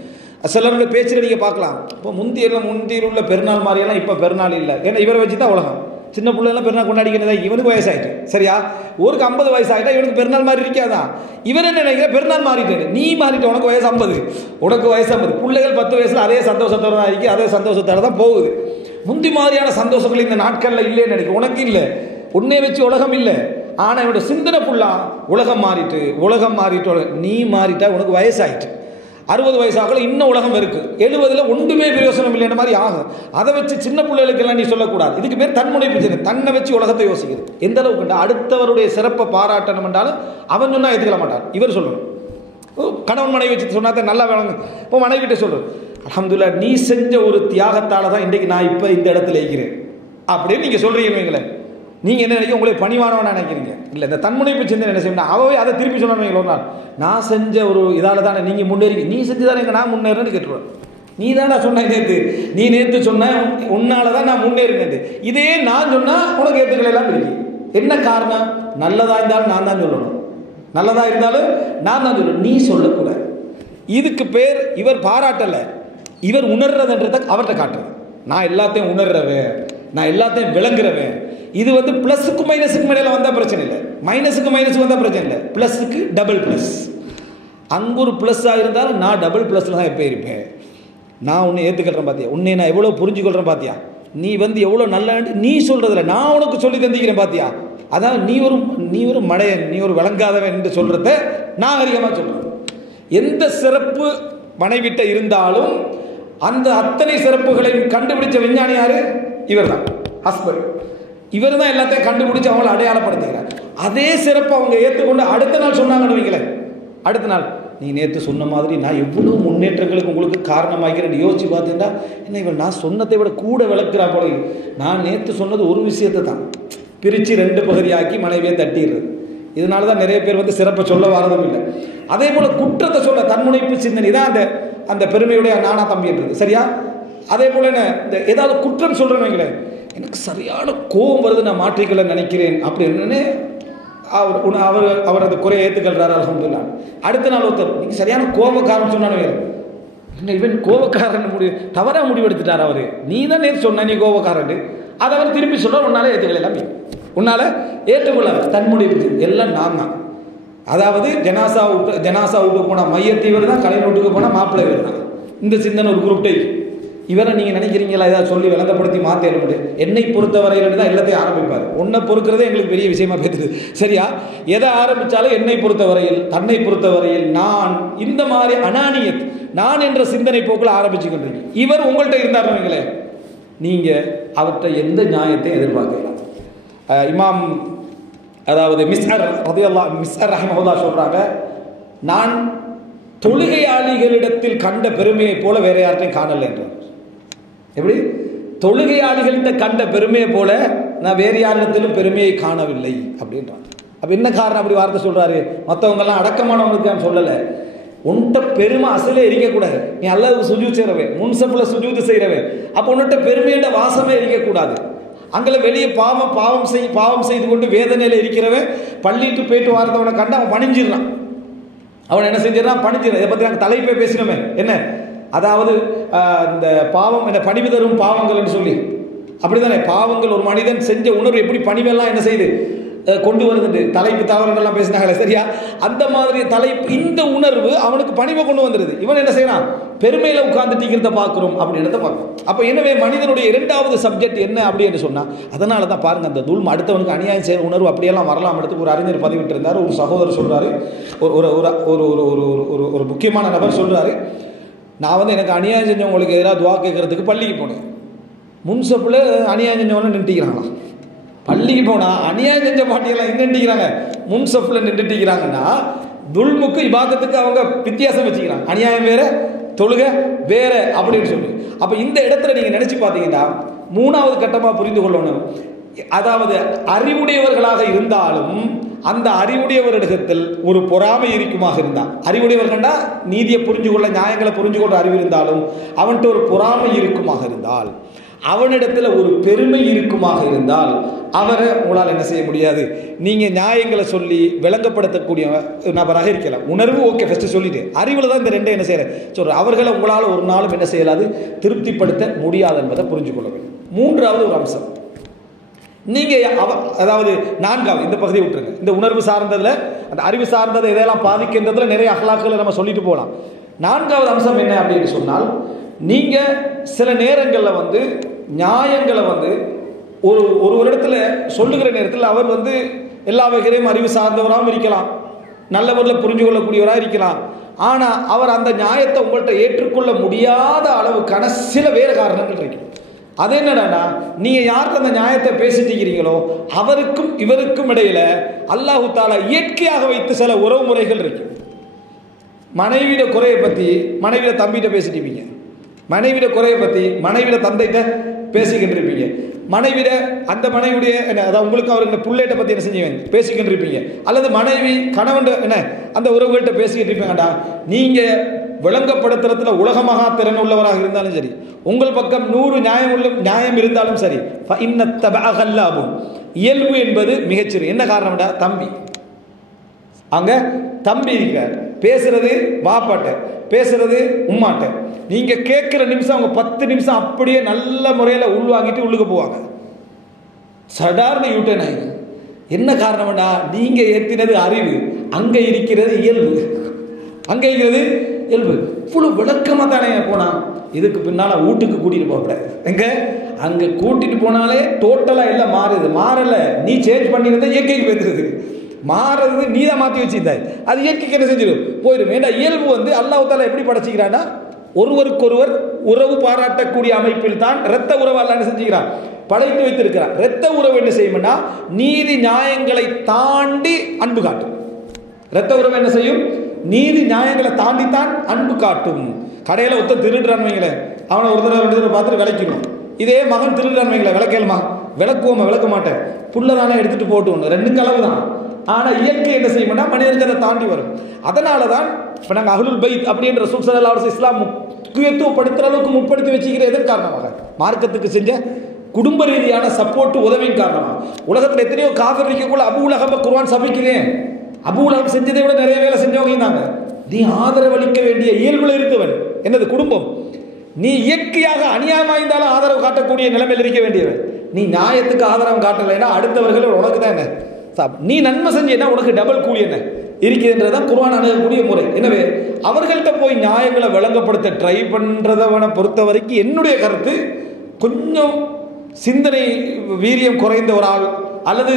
சிலருடைய பேச்சில் நீங்கள் பார்க்கலாம், இப்போ முந்தியில் உள்ள பெருநாள் மாதிரியெல்லாம் இப்போ பெருநாள் இல்லை, ஏன்னா இவரை வச்சு தான் உலகம். சின்ன பிள்ளைலாம் பெருநாள் கொண்டாடிக்கிறதா, இவனுக்கு வயசாயிட்டு, சரியா? ஊருக்கு 50 வயசு ஆகிட்டா இவனுக்கு பெருநாள் மாதிரி இருக்காதான். இவன் என்ன நினைக்கிற, பெருநாள் மாறிட்டேன், நீ மாறிட்ட, உனக்கு வயசு 50, உனக்கு வயசு 50. பிள்ளைகள் 10 வயசுல அதே சந்தோஷத்தோட தான் இருக்கு, அதே சந்தோஷத்தோட தான் போகுது. முந்தி மாதிரியான சந்தோஷங்கள் இந்த நாட்களில் இல்லைன்னு நினைக்கிறேன். உனக்கு இல்லை, உன்னை வச்சு உலகம் இல்லை. ஆனால் என்னோட சிந்தனை ஃபுல்லா உலகம் மாறிட்டு நீ மாறிட்டா, உனக்கு வயசாயிட்டு. 60 வயசாகல இன்னும் உலகம் இருக்கு, 70ல் ஒன்றுமே பிரயோசனம் இல்லைன்ற மாதிரி ஆகும். அதை வச்சு சின்ன பிள்ளைகளுக்கெல்லாம் நீ சொல்லக்கூடாது. இதுக்கு பேர் தன்முனைப்பு, தன்னை வச்சு உலகத்தை யோசிக்கிறது. எந்த அளவுக்கு அடுத்தவருடைய சிறப்பை பாராட்டணும் என்றாலும் அவன் சொன்னா ஏற்றுக்கல மாட்டான், இவர் சொல்லணும். கணவன் மனைவி வச்சு சொன்னா தான் நல்லா வேணும். இப்போ மனைவி கிட்ட சொல்றேன், அல்ஹம்துலில்லாஹ் நீ செஞ்ச ஒரு தியாகத்தால தான் இன்றைக்கு நான் இப்போ இந்த இடத்துல இருக்கிறேன் அப்படின்னு நீங்க சொல்றீங்க. நீங்கள் என்ன நினைக்க உங்களை பணிவானவன் நினைக்கிறீங்க. இல்லை, இந்த தன்முனைப்பு சிந்தனை என்ன செய்யணும், அவவே அதை திருப்பி சொல்லணும். ஒரு நாள் நான் செஞ்ச ஒரு இதால் தானே நீங்கள் முன்னேறி, நீ செஞ்சுதானே எங்க நான் முன்னேறேன்னு கேட்டுருவேன். நீ தான் நான் சொன்ன நேற்று, நீ நேற்று சொன்ன உன்னால தான் நான் முன்னேறினது. இதே நான் சொன்னால் உனக்கு ஏற்றுக்கள் எல்லாம் இருக்கு. என்ன காரணம்? நல்லதா இருந்தாலும் நான் தான் சொல்லணும், நல்லதா இருந்தாலும் நான் தான் சொல்லணும், நீ சொல்லக்கூடாது. இதுக்கு பேர் இவர் பாராட்டலை, இவர் உணர்றதுன்றத அவர்கிட்ட காட்டுறது. நான் எல்லாத்தையும் உணர்றவன், நான் எல்லாத்தையும் விளங்குறவன். இது வந்து பிளஸுக்கு மைனஸுக்கு மேலே வந்தால் பிரச்சனை இல்லை, மைனஸுக்கு மைனஸுக்கு வந்தால் பிரச்சனை இல்லை, பிளஸுக்கு டபுள் பிளஸ். அங்கே ஒரு ப்ளஸ்ஸாக இருந்தாலும் நான் டபுள் ப்ளஸில் தான் எப்போ இருப்பேன். நான் உன்னை ஏற்றுக்கிறேன் பார்த்தியா, உன்னை நான் எவ்வளோ புரிஞ்சுக்கொள்கிறேன் பார்த்தியா, நீ வந்து எவ்வளோ நல்ல நீ சொல்கிறதில்ல நான் உனக்கு சொல்லி தந்திக்கிறேன் பார்த்தியா. அதான் நீ ஒரு மடையன், நீ ஒரு விளங்காதவன் என்று சொல்கிறத நான் அதிகமாக சொல்கிறேன். எந்த சிறப்பு மனைவிட்ட இருந்தாலும் அந்த அத்தனை சிறப்புகளையும் கண்டுபிடிச்ச விஞ்ஞானி யாரு? இவர் தான், ஹஸ்பண்ட். இவர் தான் எல்லாத்தையும் கண்டுபிடிச்சு அவங்களை அடையாளப்படுத்துகிறார். அதே சிறப்பு அவங்க ஏற்றுக்கொண்டு அடுத்த நாள் சொன்னாங்கன்னு வைங்களேன், அடுத்த நாள் நீ நேற்று சொன்ன மாதிரி நான் எவ்வளோ முன்னேற்றங்களுக்கு உங்களுக்கு காரணமாகிறேன் யோசிச்சு பார்த்தேன்டா, என்ன இவன் நான் சொன்னதை விட கூட விளக்குறா போல. நான் நேற்று சொன்னது ஒரு விஷயத்தை தான் பிரித்து 2 பகுதியாக்கி மனைவியை தட்டிடுறது. இதனால தான் நிறைய பேர் வந்து சிறப்பை சொல்ல வரதும் இல்லை. அதே போல் குற்றத்தை சொல்ல தன்முனைப்பு சிந்தனை தான் அந்த பெருமையுடைய நானா தம்பின்றது, சரியா? அதே போல் என்ன, இந்த ஏதாவது குற்றம் சொல்கிறேன்னு வைங்களேன், எனக்கு சரியான கோபம் வருது, நான் மாற்றிக்கொள்ள நினைக்கிறேன் அப்படின்னு அவர் அந்த குறையை ஏற்றுக்கொள்றாரு, அல்ஹம்துலில்லாஹ். அடுத்த நாள் ஒருத்தர் நீங்கள் சரியான கோபக்காரன் சொன்னானு, என்ன இவன் கோபக்காரன் தவறாக முடிவெடுத்துட்டார் அவர், நீ தான் நேற்று சொன்ன நீ கோபக்காரன், அதை அவர் திருப்பி சொல்ல உன்னால ஏற்றுக்கொள்ள, உன்னால ஏற்றுக்கொள்ள தன்முனைப்பு எல்லாம் நான் தான். அதாவது ஜனாசா விட்டு போனால் மையத்தை இவர் தான், கலை நோட்டுக்கு போனால் மாப்பிள்ளை இவர் தான். இந்த சிந்தனை ஒரு குரூப் டைப். இவரை நீங்கள் நினைக்கிறீங்களா ஏதாவது சொல்லி விளங்கப்படுத்தி மாற்ற முடியும். என்னை பொறுத்தவரையில் தான் எல்லாத்தையும் ஆரம்பிப்பார். ஒன்றை பொறுக்கிறதே எங்களுக்கு பெரிய விஷயமா பேசுது, சரியா? எதை ஆரம்பித்தாலும் என்னை பொறுத்தவரையில், தன்னை பொறுத்தவரையில், நான், இந்த மாதிரி அனானியத், நான் என்ற சிந்தனை போக்கில் ஆரம்பிச்சு கொண்டிருக்கீங்க. இவர் உங்கள்கிட்ட இருந்தாருங்களே, நீங்கள் அவர்கிட்ட எந்த நியாயத்தையும் எதிர்பார்க்கலாம். இமாம் அதாவது மிஸ்அர் ரஹிமஹுல்லாஹ் சொல்கிறாங்க, நான் தொழுகையாளிகளிடத்தில் கண்ட பெருமையை போல வேற யார்ட்டையும் காணலை என்றார். எப்படி? தொழுகையாளிகள்கிட்ட கண்ட பெருமையை போல நான் வேறு யாரிடத்திலும் பெருமையை காணவில்லை அப்படின்றான். அப்போ என்ன காரணம் அப்படி வார்த்தை சொல்கிறாரு? மற்றவங்கெல்லாம் அடக்கமானவங்களுக்கு நான் சொல்லலை, உன்கிட்ட பெருமை அசலே இருக்கக்கூடாது. நீ அல்லாஹ்வுக்கு சுஜூத் செய்கிறவன், முன்சஃபில் சுஜூத் செய்கிறவன், அப்போ உன்கிட்ட பெருமையோட வாசமே இருக்கக்கூடாது. அங்கே வெளியே பாவம் செய்து கொண்டு வேதனையில் இருக்கிறவன் பள்ளிட்டு போயிட்டு வாரத்தவனை கண்டு அவன் பணிஞ்சிடறான். அவன் என்ன செஞ்சிடறான்? பணிஞ்சிடறான். இதை பற்றி நாங்கள் தலைப்பே பேசினோமே, என்ன அதாவது இந்த பாவம் என்ன பணிவு தரும் பாவங்கள் என்று சொல்லி, அப்படிதானே? பாவங்கள் ஒரு மனிதன் செஞ்ச உணர்வு எப்படி பணிவெல்லாம் என்ன செய்து கொண்டு வருது, தலைப்பு தவறுலாம் பேசினாங்களே, சரியா? அந்த மாதிரி தலைப்பு, இந்த உணர்வு அவனுக்கு பணிவை கொண்டு வந்துடுது. இவன் என்ன செய்யறான்? பெருமையில உட்கார்ந்துட்டு பார்க்கிறோம் அப்படின்றத பார்க்கணும். அப்போ எனவே மனிதனுடைய 2வது சப்ஜெக்ட் என்ன அப்படின்னு சொன்னா, அதனால தான் பாருங்க, அந்த துல்ம் அடுத்தவனுக்கு அநியாயம் செய்கிற உணர்வு அப்படியெல்லாம் வரலாம். எடுத்து ஒரு அறிஞர் பதிவிட்டு இருந்தார். ஒரு சகோதரர் சொல்றாரு, ஒரு முக்கியமான நபர் சொல்றாரு, நான் வந்து எனக்கு அநியாயம் செஞ்சவங்களுக்கு எதிராக துவா கேட்கறதுக்கு பள்ளிக்கு போனேன். முன்சப்பில் அநியாயம் செஞ்சவன நின்றுக்கிறாங்களாம். பள்ளிக்கு போனால் அநியாயம் செஞ்ச பாட்டியெல்லாம் எங்கே நின்றுக்கிறாங்க? முன்சப்பில் நின்றுட்டுக்கிறாங்கன்னா துல்முக்கு இபாதத்துக்கு அவங்க வித்தியாசம் வச்சுக்கிறாங்க. அநியாயம் வேற, தொழுகை வேற அப்படின்னு சொல்லி. அப்போ இந்த இடத்துல நீங்கள் நினச்சி பார்த்தீங்கன்னா 3வது கட்டமாக புரிந்து கொள்ளணும். அதாவது அறிவுடையவர்களாக இருந்தாலும் அந்த அறிவுடையவரிடத்தில் ஒரு பொறாமை இருக்குமாக இருந்தால், அறிவுடையவர் கண்டா நீதியை புரிஞ்சு கொள்ள, நியாயங்களை புரிஞ்சு கொள்ள அறிவு இருந்தாலும் அவன்கிட்ட ஒரு பொறாமை இருக்குமாக இருந்தால், அவனிடத்தில் ஒரு பெருமை இருக்குமாக இருந்தால், அவரை உங்களால் என்ன செய்ய முடியாது. நீங்கள் நியாயங்களை சொல்லி விளங்கப்படுத்தக்கூடிய நபராக இருக்கலாம். உணர்வு ஓகே, ஃபஸ்ட்டு சொல்லிட்டு அறிவில் தான் இந்த 2 என்ன செய்யற சொல்கிற, அவர்களை உங்களால் ஒரு நாளும் என்ன செய்யலாது, திருப்திப்படுத்த முடியாது என்பதை புரிஞ்சு கொள்ள வேண்டும். 3வது ஒரு அம்சம், நீங்கள் அதாவது 4வது இந்த பகுதியை விட்டுருங்க. இந்த உணர்வு சார்ந்ததில், அந்த அறிவு சார்ந்ததை இதெல்லாம் பாதிக்கின்றதுல நிறைய அகலாக்களை நம்ம சொல்லிட்டு போகலாம். 4வது அம்சம் என்ன அப்படின்னு சொன்னால், நீங்கள் சில நேரங்களில் வந்து நியாயங்களை வந்து ஒரு இடத்துல சொல்லுகிற நேரத்தில் அவர் வந்து எல்லா வகையிலையும் அறிவு சார்ந்தவராகவும் இருக்கலாம், நல்லவரில் புரிஞ்சு கொள்ளக்கூடியவராக இருக்கலாம். ஆனால் அவர் அந்த நியாயத்தை உங்கள்கிட்ட ஏற்றுக்கொள்ள முடியாத அளவுக்கான சில வேறு காரணங்கள் இருக்கு. அது என்னடானா, நீங்கள் யாருக்கு அந்த நியாயத்தை பேசிட்டு இருக்கிறீங்களோ அவருக்கும் இவருக்கும் இடையில அல்லாஹு தாலா இயற்கையாக வைத்து சில உறவு முறைகள் இருக்கு. மனைவியோட குறையை பற்றி மனைவியோட தம்பிகிட்ட பேசிட்டு இருப்பீங்க, மனைவியோட குறையை பற்றி மனைவியோட தந்தைகிட்ட பேசிக்கிட்டு இருப்பீங்க, மனைவிட அந்த மனைவியுடைய என்ன அதாவது உங்களுக்கு அவர்களை புள்ளைகிட்ட பற்றி என்ன செஞ்சீங்க பேசிக்கிட்டு இருப்பீங்க, அல்லது மனைவி கணவன் என்ன அந்த உறவுகள்கிட்ட பேசிக்கிட்டு இருப்பீங்கடா. நீங்கள் விளங்கப்படுத்துறதுல உலகமாக திறன் உள்ளவராக இருந்தாலும் சரி, உங்கள் பக்கம் 100 நியாயம் இருந்தாலும் சரி, இயல்பு என்பது மிகச்சிறு. என்ன காரணம்டா, தம்பி அங்க தம்பி இருக்கார், பேசுறது வாப்பாட்ட, பேசுறது உம்மாட்ட. நீங்க கேட்கிற நிமிஷம் அவங்க 10 நிமிஷம் அப்படியே நல்ல முறையில் உள்வாங்கிட்டு உள்ளுக்கு போவாங்க. சடார்னு யூட்டன் ஆயிடுது. என்ன காரணம்டா, நீங்க ஏற்றினது அறிவு, அங்க இருக்கிறது இயல்பு. அங்க இருக்கிறது இயல்பு. இவ்வளவு விளக்கமா தானே போனா, இதுக்கு பின்னால வீட்டுக்கு கூட்டிட்டு போகக்கூடாது. எங்க அங்க கூட்டிட்டு போனாலே டோட்டலா எல்லாம் மாறுது. மாறல, நீ சேஞ்ச் பண்ணிருந்த இயற்கைக்கு போயிருது. மாறுறது நீ தான் மாற்றி வச்சிருந்தாய், அது இயற்கைக்கு என்ன செஞ்சிடும் போயிடும். ஏன்னா இயல்பு வந்து அல்லாஹ் தாலா எப்படி படைச்சிக்கிறான்னா, ஒருவருக்கொருவர் உறவு பாராட்டக்கூடிய அமைப்பில் தான் இரத்த உறவு அல்லாஹ் என்ன செஞ்சுக்கிறான், படைத்து வைத்திருக்கிறான். இரத்த உறவு என்ன செய்யும்னா, நீதி நியாயங்களை தாண்டி அன்பு காட்டும். இரத்த உறவு என்ன செய்யும், நீதி நியாயங்களை தாண்டித்தான் அன்பு காட்டும். கடையில் ஒருத்தர் திருடுறான் வைங்களேன், அவனை ஒரு தடவை 2 தடவை பார்த்துட்டு விளக்கிடும். இதே மகன் திருடுறான் வைங்களேன், விளக்கலுமா, விளக்குவோமா, விளக்க மாட்டேன், புள்ளதானே எடுத்துட்டு போட்டு ஒன்று, 2 கலவு தான். ஆனால் இயற்கை என்ன செய்யும்னா மனிதனுக்கு அதை தாண்டி வரும். அதனால தான் இப்போ நாங்கள் அஹ்லுல் பைத் அப்படின்ற ரசூல் ஸல்லல்லாஹு அலைஹி வஸல்லம் இஸ்லாம் முக்கியத்துவப்படுத்துகிற அளவுக்கு முற்படுத்தி வச்சுக்கிறதன் காரணமாக, மார்க்கத்துக்கு செஞ்ச குடும்ப ரீதியான சப்போர்ட் உதவியின் காரணமாக. உலகத்தில் எத்தனையோ காஃபிர் இருக்கக்குள்ள அபூ லஹப குர்ஆன் சபிக்குதே, அபூ லஹப் செஞ்சதை விட நிறைய வேலை செஞ்சவங்க இருந்தாங்க. நீ ஆதரவளிக்க வேண்டிய இயல்புல இருந்தவன், என்னது குடும்பம். நீ இயற்கையாக அநியாயமாக இருந்தாலும் ஆதரவு காட்டக்கூடிய நிலைமையில் இருக்க வேண்டியவன். நீ நியாயத்துக்கு ஆதரவு காட்டலைன்னா அடுத்தவர்கள் உனக்கு தான் என்ன, நீ நன்மை செஞ்சேன்னா உனக்கு டபுள் கூலி என்ன இருக்குதுன்றதான் குர்ஆன் அணுகக்கூடிய முறை. எனவே அவர்கள்ட்ட போய் நியாயங்களை விளங்கப்படுத்த ட்ரை பண்றதவனை பொறுத்த வரைக்கும் என்னுடைய கருத்து, கொஞ்சம் சிந்தனை வீரியம் குறைந்த ஒரு ஆள், அல்லது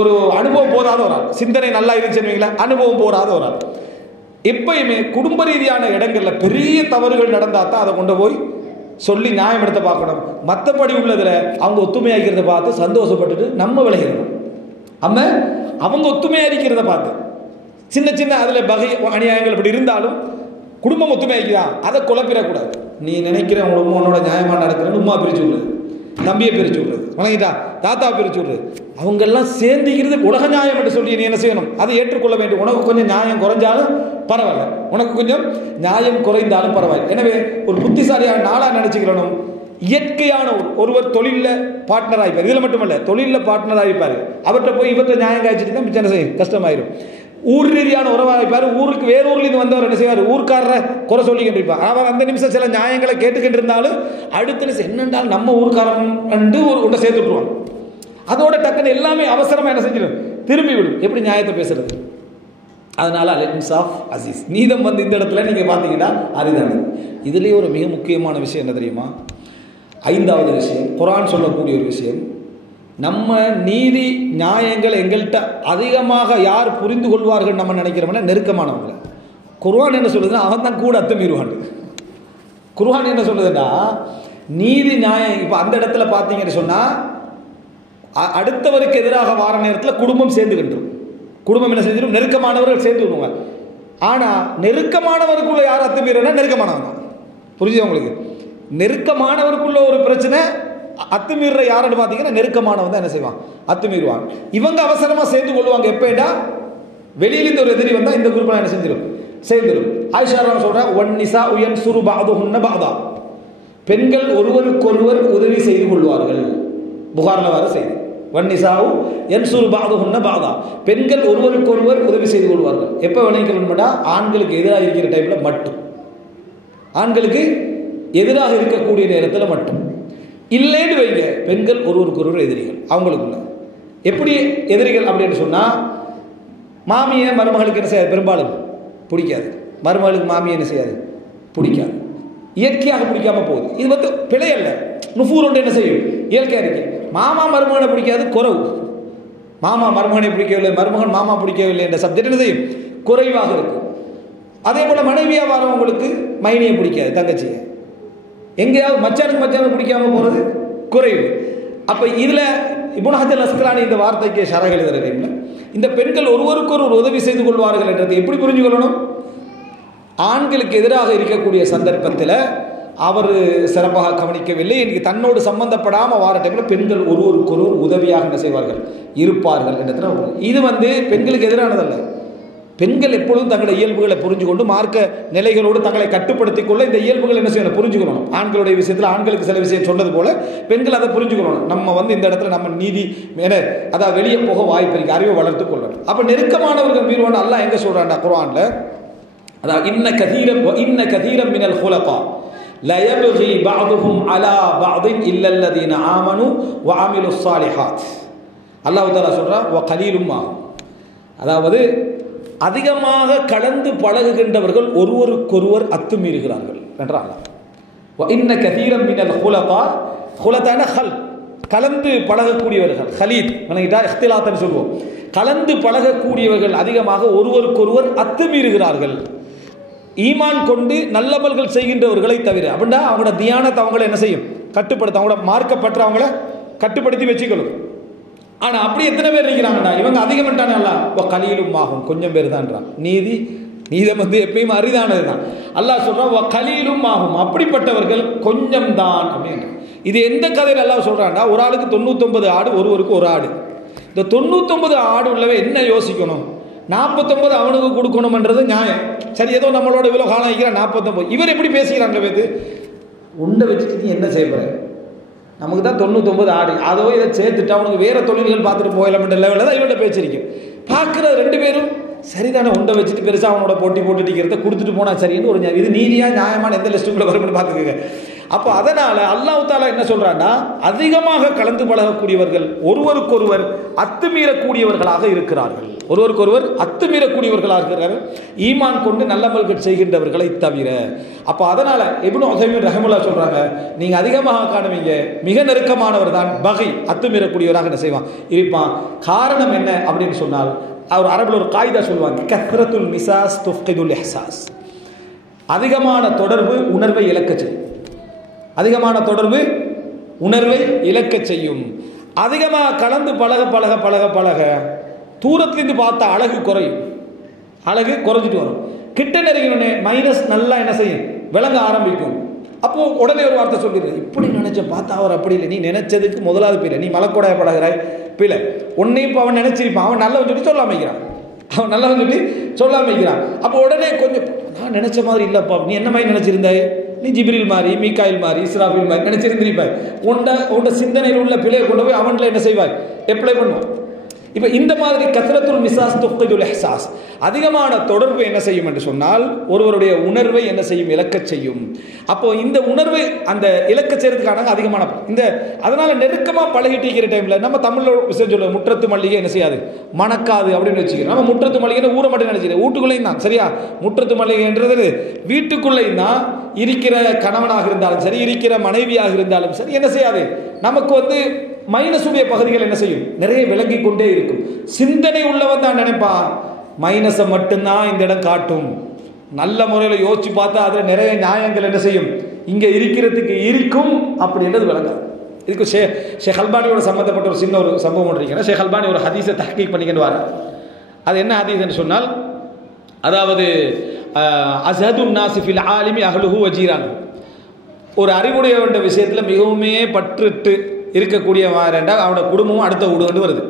ஒரு அனுபவம் போதாத ஒரு ஆள், சிந்தனை நல்லா இருந்துச்சுன்னு அனுபவம் போராத ஒரு ஆள், எப்பயுமே குடும்ப ரீதியான இடங்கள்ல பெரிய தவறுகள் நடந்தா தான் அதை கொண்டு போய் சொல்லி நியாயம் எடுத்து பார்க்கணும். மற்றபடி உள்ளதுல அவங்க ஒத்துமையாக்கிறத பார்த்து சந்தோஷப்பட்டுட்டு நம்ம விளையிடணும். அவங்க ஒத்துமையா இருக்கிறத பார்த்து சின்ன சின்ன அதுல பகை அநியாயங்கள் இப்படி இருந்தாலும் குடும்பம் ஒத்துமையாக்குதா, அதை குழப்பிடக்கூடாது. நீ நினைக்கிற உன்னோட நியாயமா நடக்கிறன்னு உமா பிரிச்சு விடுறது, தம்பியை பிரிச்சு விடுறது, வணங்கிட்டா தாத்தா பிரிச்சு விடுறது, அவங்க எல்லாம் சேர்ந்துக்கிறது உலக நியாயம் என்று சொல்லி நீ என்ன செய்யணும், அதை ஏற்றுக்கொள்ள வேண்டும். உனக்கு கொஞ்சம் நியாயம் குறைஞ்சாலும் பரவாயில்ல, உனக்கு கொஞ்சம் நியாயம் குறைந்தாலும் பரவாயில்லை. எனவே ஒரு புத்திசாலியான நாளா நினைச்சுக்கிறணும். இயற்கையான ஒருவர் தொழிலில் பார்ட்னர் ஆகிப்பார், இதில் மட்டுமல்ல தொழிலில் பார்ட்னர் ஆகிப்பார், அவர்கிட்ட போய் இவற்றை நியாயம் காய்ச்சிட்டு தான் மிச்சம் செய்யும், கஷ்டமாயிரும். ஊர் ரீதியான உறவாகிப்பார், ஊருக்கு வேற ஊர்லேருந்து வந்தவர் என்ன செய்வார், ஊர்க்காரரை குறை சொல்லிக்கிட்டு இருப்பார். அவர் அந்த நிமிஷம் சில நியாயங்களை கேட்டுக்கிட்டு இருந்தாலும் அடுத்த நிமிஷம் என்னென்றால் நம்ம ஊர்க்காரன் ஒன்றை சேர்த்துட்டுருவாங்க. அதோட டக்குன்னு எல்லாமே அவசரமாக என்ன செஞ்சிடும், திரும்பி விடும். எப்படி நியாயத்தை பேசுறது? அதனால அல்-இன்ஸ் ஆஃப் அசீஸ், நீதம் வந்து இந்த இடத்துல நீங்கள் பார்த்தீங்கன்னா அரிதானது. இதுலேயே ஒரு மிக முக்கியமான விஷயம் என்ன தெரியுமா, 5வது விஷயம், குர்ஆன் சொல்லக்கூடிய ஒரு விஷயம், நம்ம நீதி நியாயங்கள் எங்கள்கிட்ட அதிகமாக யார் புரிந்து கொள்வார்கள் நம்ம நினைக்கிறோம்னா நெருக்கமானவங்களை. குர்ஆன் என்ன சொல்லுதுன்னா அவன் தான் கூட அத்துமீறுவான். குர்ஆன் என்ன சொல்லுதுன்னா நீதி நியாயம், இப்போ அந்த இடத்துல பார்த்தீங்கன்னு சொன்னால் அடுத்தவருக்கு எதிராக வார நேரத்தில் குடும்பம் சேர்ந்துக்கிட்டுரும். குடும்பம் என்ன செஞ்சிடும், நெருக்கமானவர்கள் சேர்ந்து விடுவாங்க. ஆனால் நெருக்கமானவருக்குள்ள யார் அத்துமீறனா நெருக்கமானவங்க தான். புரிஞ்சுது உங்களுக்கு? நெருக்கமானவருக்குள்ள ஒரு பிரச்சனை, அத்துமீற யாருன்னு பார்த்தீங்கன்னா நெருக்கமானவன் தான் என்ன செய்வான், அத்துமீறுவான். இவங்க அவசரமாக சேர்ந்து கொள்வாங்க. எப்படா வெளியிலிருந்து ஒரு எதிரி வந்தால் இந்த குரூப் என்ன செஞ்சிடும், சேர்ந்துடும். ஆயிஷா சொல்றா, ஒன் நிசா உயன் சுரு பாதுஹுன்ன பாதா, பெண்கள் ஒருவருக்கொருவர் உதவி செய்து கொள்வார்கள். புகாரில் வர செய்தி, ஒன் நிசாவு என் சுரு பாதுஹுன்ன பாதா, பெண்கள் ஒருவருக்கொருவர் உதவி செய்து கொள்வார்கள். எப்போ விளைவிக்கணும்னா ஆண்களுக்கு எதிராக இருக்கிற டைப்பில் மட்டும், ஆண்களுக்கு எதிராக இருக்கக்கூடிய நேரத்தில் மட்டும். இல்லைன்னு வைங்க, பெண்கள் ஒருவருக்கொருவர் எதிரிகள். அவங்களுக்குள்ள எப்படி எதிரிகள் அப்படின்னு சொன்னால், மாமியை மருமகளுக்கு என்ன செய்யாது, பெரும்பாலும் பிடிக்காது. மருமகளுக்கு மாமியை என்ன செய்யாது, பிடிக்காது. இயற்கையாக பிடிக்காம போகுது. இது வந்து பிழை அல்ல, நுஃபூர் ஒன்று என்ன செய்யும், இயற்கையாக இருக்கு. மாமா மருமகனை பிடிக்காது, குறைவு. மாமா மருமகனை பிடிக்கவில்லை, மருமகன் மாமா பிடிக்கவில்லை என்ற சப்ஜெக்ட் என்ன செய்யும், குறைவாக இருக்கும். அதே போல் மனைவியாக வரவங்களுக்கு மைனியை பிடிக்காது, தங்கச்சியை. எங்கேயாவது மச்சானுக்கு பிடிக்காம போகிறது குறைவு. அப்போ இதில் இப்னு ஹஜர் அஸ்கலானி இந்த வார்த்தைக்கு ஷரஹ் எழுதுற டைம்ல இந்த பெண்கள் ஒருவருக்கொரு உதவி செய்து கொள்வார்கள் என்றதை எப்படி புரிஞ்சு கொள்ளணும்? ஆண்களுக்கு எதிராக இருக்கக்கூடிய சந்தர்ப்பத்தில் அவர் சிறப்பாக கவனிக்கவில்லை, எனக்கு தன்னோடு சம்பந்தப்படாமல் வார டைமில் பெண்கள் ஒருவருக்கொருவர் உதவியாக என்ன செய்வார்கள், இருப்பார்கள் என்றது. இது பெண்களுக்கு எதிரானதல்ல. பெண்கள் எப்பொழுதும் தங்களுடைய இயல்புகளை புரிஞ்சு கொண்டு மார்க்க நிலைகளோடு தங்களை கட்டுப்படுத்திக் கொள்ள இந்த இயல்புகள் என்ன செய்யணும், புரிஞ்சுக்கணும். ஆண்களுடைய விஷயத்தில் ஆண்களுக்கு சில விஷயம் சொன்னது போல பெண்கள் அதை புரிஞ்சுக்கணும். நம்ம இந்த இடத்துல நம்ம நீதி அதாவது வெளியே போக வாய்ப்பு இருக்கு, அறிவை வளர்த்து கொள்ளணும். அப்போ நெருக்கமானவர்கள் மீறுவான் அல்லாஹ் எங்க சொல்றான்டா குர்ஆன்ல, அதாவது இன்ன கதீரம் மினல் ஹுலகா லா யப்கி பஅதுஹும் அலா பஅதின் இல்ல அல்லதீன ஆமனு வ அமிலுஸ் ஸாலிஹாத். அல்லாஹ் தஆலா சொல்றான் வ கலீலும் மா, அதாவது அதிகமாக கலந்து பழகுகின்றவர்கள் ஒருவருக்கொருவர் அத்துமீறுகிறார்கள் என்றால் இன்ன கதீரம் மினல் ஹுலகா, ஹுலதான ஹல் கலந்து பழகக்கூடியவர்கள், ஹலீத் இஹ்திலாத்னு சொல்லுவோம். கலந்து பழகக்கூடியவர்கள் அதிகமாக ஒருவருக்கொருவர் அத்துமீறுகிறார்கள், ஈமான் கொண்டு நல்லமல்கள் செய்கின்றவர்களை தவிர. அப்படின்னா அவங்களோட தியானத்தை அவங்கள என்ன செய்யும், கட்டுப்படுத்த, அவங்களோட மார்க்கப்பற்ற அவங்கள கட்டுப்படுத்தி வச்சுக்கணும். ஆனால் அப்படி எத்தனை பேர் இருக்கிறாங்கடா, இவங்க அதிகமட்டான அல்ல கலீலும் ஆகும், கொஞ்சம் பேர் தான்றான். நீதம் எப்பயும் அரிதானது தான். அல்லாஹ் சொல்றான் கலீலும் ஆகும், அப்படிப்பட்டவர்கள் கொஞ்சம் தான் அப்படின்னு. இது எந்த கதையில் அல்லாஹ் சொல்றான்டா, ஒரு ஆளுக்கு 99 ஆடு, ஒருவருக்கு ஒரு ஆடு. இந்த 99 ஆடு உள்ளவே என்ன யோசிக்கணும், 49 அவனுக்கு கொடுக்கணும்ன்றது நியாயம். சரி, ஏதோ நம்மளோட இவ்வளோ காலம் வைக்கிறான் 49. இவர் எப்படி பேசுகிறாங்க, பேத்து உண்டை வச்சுட்டு நீ என்ன செய்ய போற, நமக்கு தான் 99 ஆடு, அதோ இதை சேர்த்துட்டு அவனுக்கு வேற தொழில்கள் பார்த்துட்டு போயிடலாம்ன்ற லெவலில் தான் இவன்கிட்ட பேச்சிருக்கேன். பார்க்குற 2 பேரும் சரிதானே, உண்டை வச்சுட்டு பெருசாக அவனோட போட்டி போட்டுட்டு கொடுத்துட்டு போனா சரின்னு ஒரு இது நீதியா நியாயமான எந்த லிஸ்ட்டுக்குள்ள வரும்னு பார்த்துக்கோங்க. அப்போ அதனால அல்லாஹ் தஆலா என்ன சொல்றான்னா, அதிகமாக கலந்து பழகக்கூடியவர்கள் ஒருவருக்கொருவர் அத்துமீறக்கூடியவர்களாக இருக்கிறார்கள், ஒருவருக்கொருவர் அத்துமீறக்கூடியவர்களாக இருக்கிறார்கள், ஈமான் கொண்டு நல்லமல்கள் செய்கின்றவர்களை தவிர. அப்போ அதனால இப்னு உஸைமீன் ரஹ்மத்துல்லாஹி சொல்றாங்க, நீங்க அதிகமாக காணுவீங்க மிக நெருக்கமானவர் தான் பகை, அத்துமீறக்கூடியவராக என்ன செய்வான், இருப்பான். காரணம் என்ன அப்படின்னு சொன்னால், அவர் அரபுல ஒரு காயிதா சொல்லுவாங்க, கத்ரத்துல் மிசாஸ் துஃப்கிதுல் இஹ்சாஸ். அதிகமான தொடர்பு உணர்வை இழக்க செய்யும், அதிகமான தொடர்பு உணர்வை இழக்க செய்யும். அதிகமாக கலந்து பழக பழக பழக பழக தூரத்திலிருந்து பார்த்தா அழகு குறையும், அழகு குறைஞ்சிட்டு வரும். கிட்ட நெருங்கினே மைனஸ் நல்லா என்ன செய்யும், விளங்க ஆரம்பிக்கும். அப்போ உடனே ஒரு வார்த்தை சொல்லிடுறது, இப்படி நினைச்ச பார்த்தா அவர் அப்படி இல்லை, நீ நினைச்சதுக்கு முதலாவது பிள்ளை, நீ மலக்கொடைய பழகிறாய் பிள்ளை, உன்னையும் இப்போ அவன் நினைச்சிருப்பான், அவன் நல்லவன் சொல்லி சொல்லாம வைக்கிறான், அவன் நல்லவன் சொல்லி சொல்லாம வைக்கிறான். அப்போ உடனே கொஞ்சம் நான் நினைச்ச மாதிரி இல்லப்பா, நீ என்ன மாதிரி நினைச்சிருந்தாய், நீ ஜிப்ரீல் மாதிரி, மீகாயில் மாதிரி, இஸ்ராஃபீல் மாதிரி நினைச்சிருந்திருப்பாய். உண்ட சிந்தனையில் உள்ள பிள்ளையை கொண்டு போய் அவன்ல என்ன செய்வாய், அப்ளை பண்ணுவான். இப்போ இந்த மாதிரி கத்ரத்துல் மிசாஸ் துஃப்கிதுல் இஹ்சாஸ், அதிகமான தொடர்பு என்ன செய்யும் என்று சொன்னால் ஒருவருடைய உணர்வை என்ன செய்யும், இழக்க செய்யும். அப்போ இந்த உணர்வை அந்த இழக்க செய்யறதுக்கான அதிகமான இந்த அதனால நெருக்கமாக பழகிட்டு இருக்கிற டைம்ல நம்ம தமிழ்ல விஷயம் சொல்லுவோம், முற்றத்து மல்லிகை என்ன செய்யாது, மணக்காது அப்படின்னு வச்சுக்கிறோம். நம்ம முற்றத்து மல்லிகைன்னு ஊரை மட்டும் நினைச்சிக்கிறோம், வீட்டுக்குள்ளேயும் தான் சரியா. முற்றத்து மல்லிகைன்றது வீட்டுக்குள்ளேயும் தான் இருக்கிற கணவனாக இருந்தாலும் சரி, இருக்கிற மனைவியாக இருந்தாலும் சரி, என்ன செய்யாது, நமக்கு மைனஸுடைய பகுதிகள் என்ன செய்யும், நிறைய விளங்கி கொண்டே இருக்கும். சிந்தனை உள்ளவன் தான் நினைப்பான் மைனஸை மட்டும்தான் இந்த இடம் காட்டும். நல்ல முறையில் யோசிச்சு பார்த்தா அதில் நிறைய நியாயங்கள் என்ன செய்யும், இங்கே இருக்கிறதுக்கு இருக்கும் அப்படின்றது விளங்காது. இதுக்கு ஷேக் அல்பானியோட சம்பந்தப்பட்ட ஒரு சின்ன ஒரு சம்பவம் ஒன்று இருக்கிறேன். ஷேக் அல்பானி ஒரு ஹதீஸை தஹ்கீக் பண்ணிக்கிட்டு வர, அது என்ன ஹதீஸ் என்று சொன்னால், அதாவது அஸ்ஹதுன் நாஸி ஃபில் ஆலிமி அஹ்லுஹு வஜீரான், ஒரு அறிவுடையவன்ற விஷயத்தில் மிகவுமே பற்றுட்டு இருக்கக்கூடிய வேண்டாம், அவனோட குடும்பமும் அடுத்த வீடு வருது.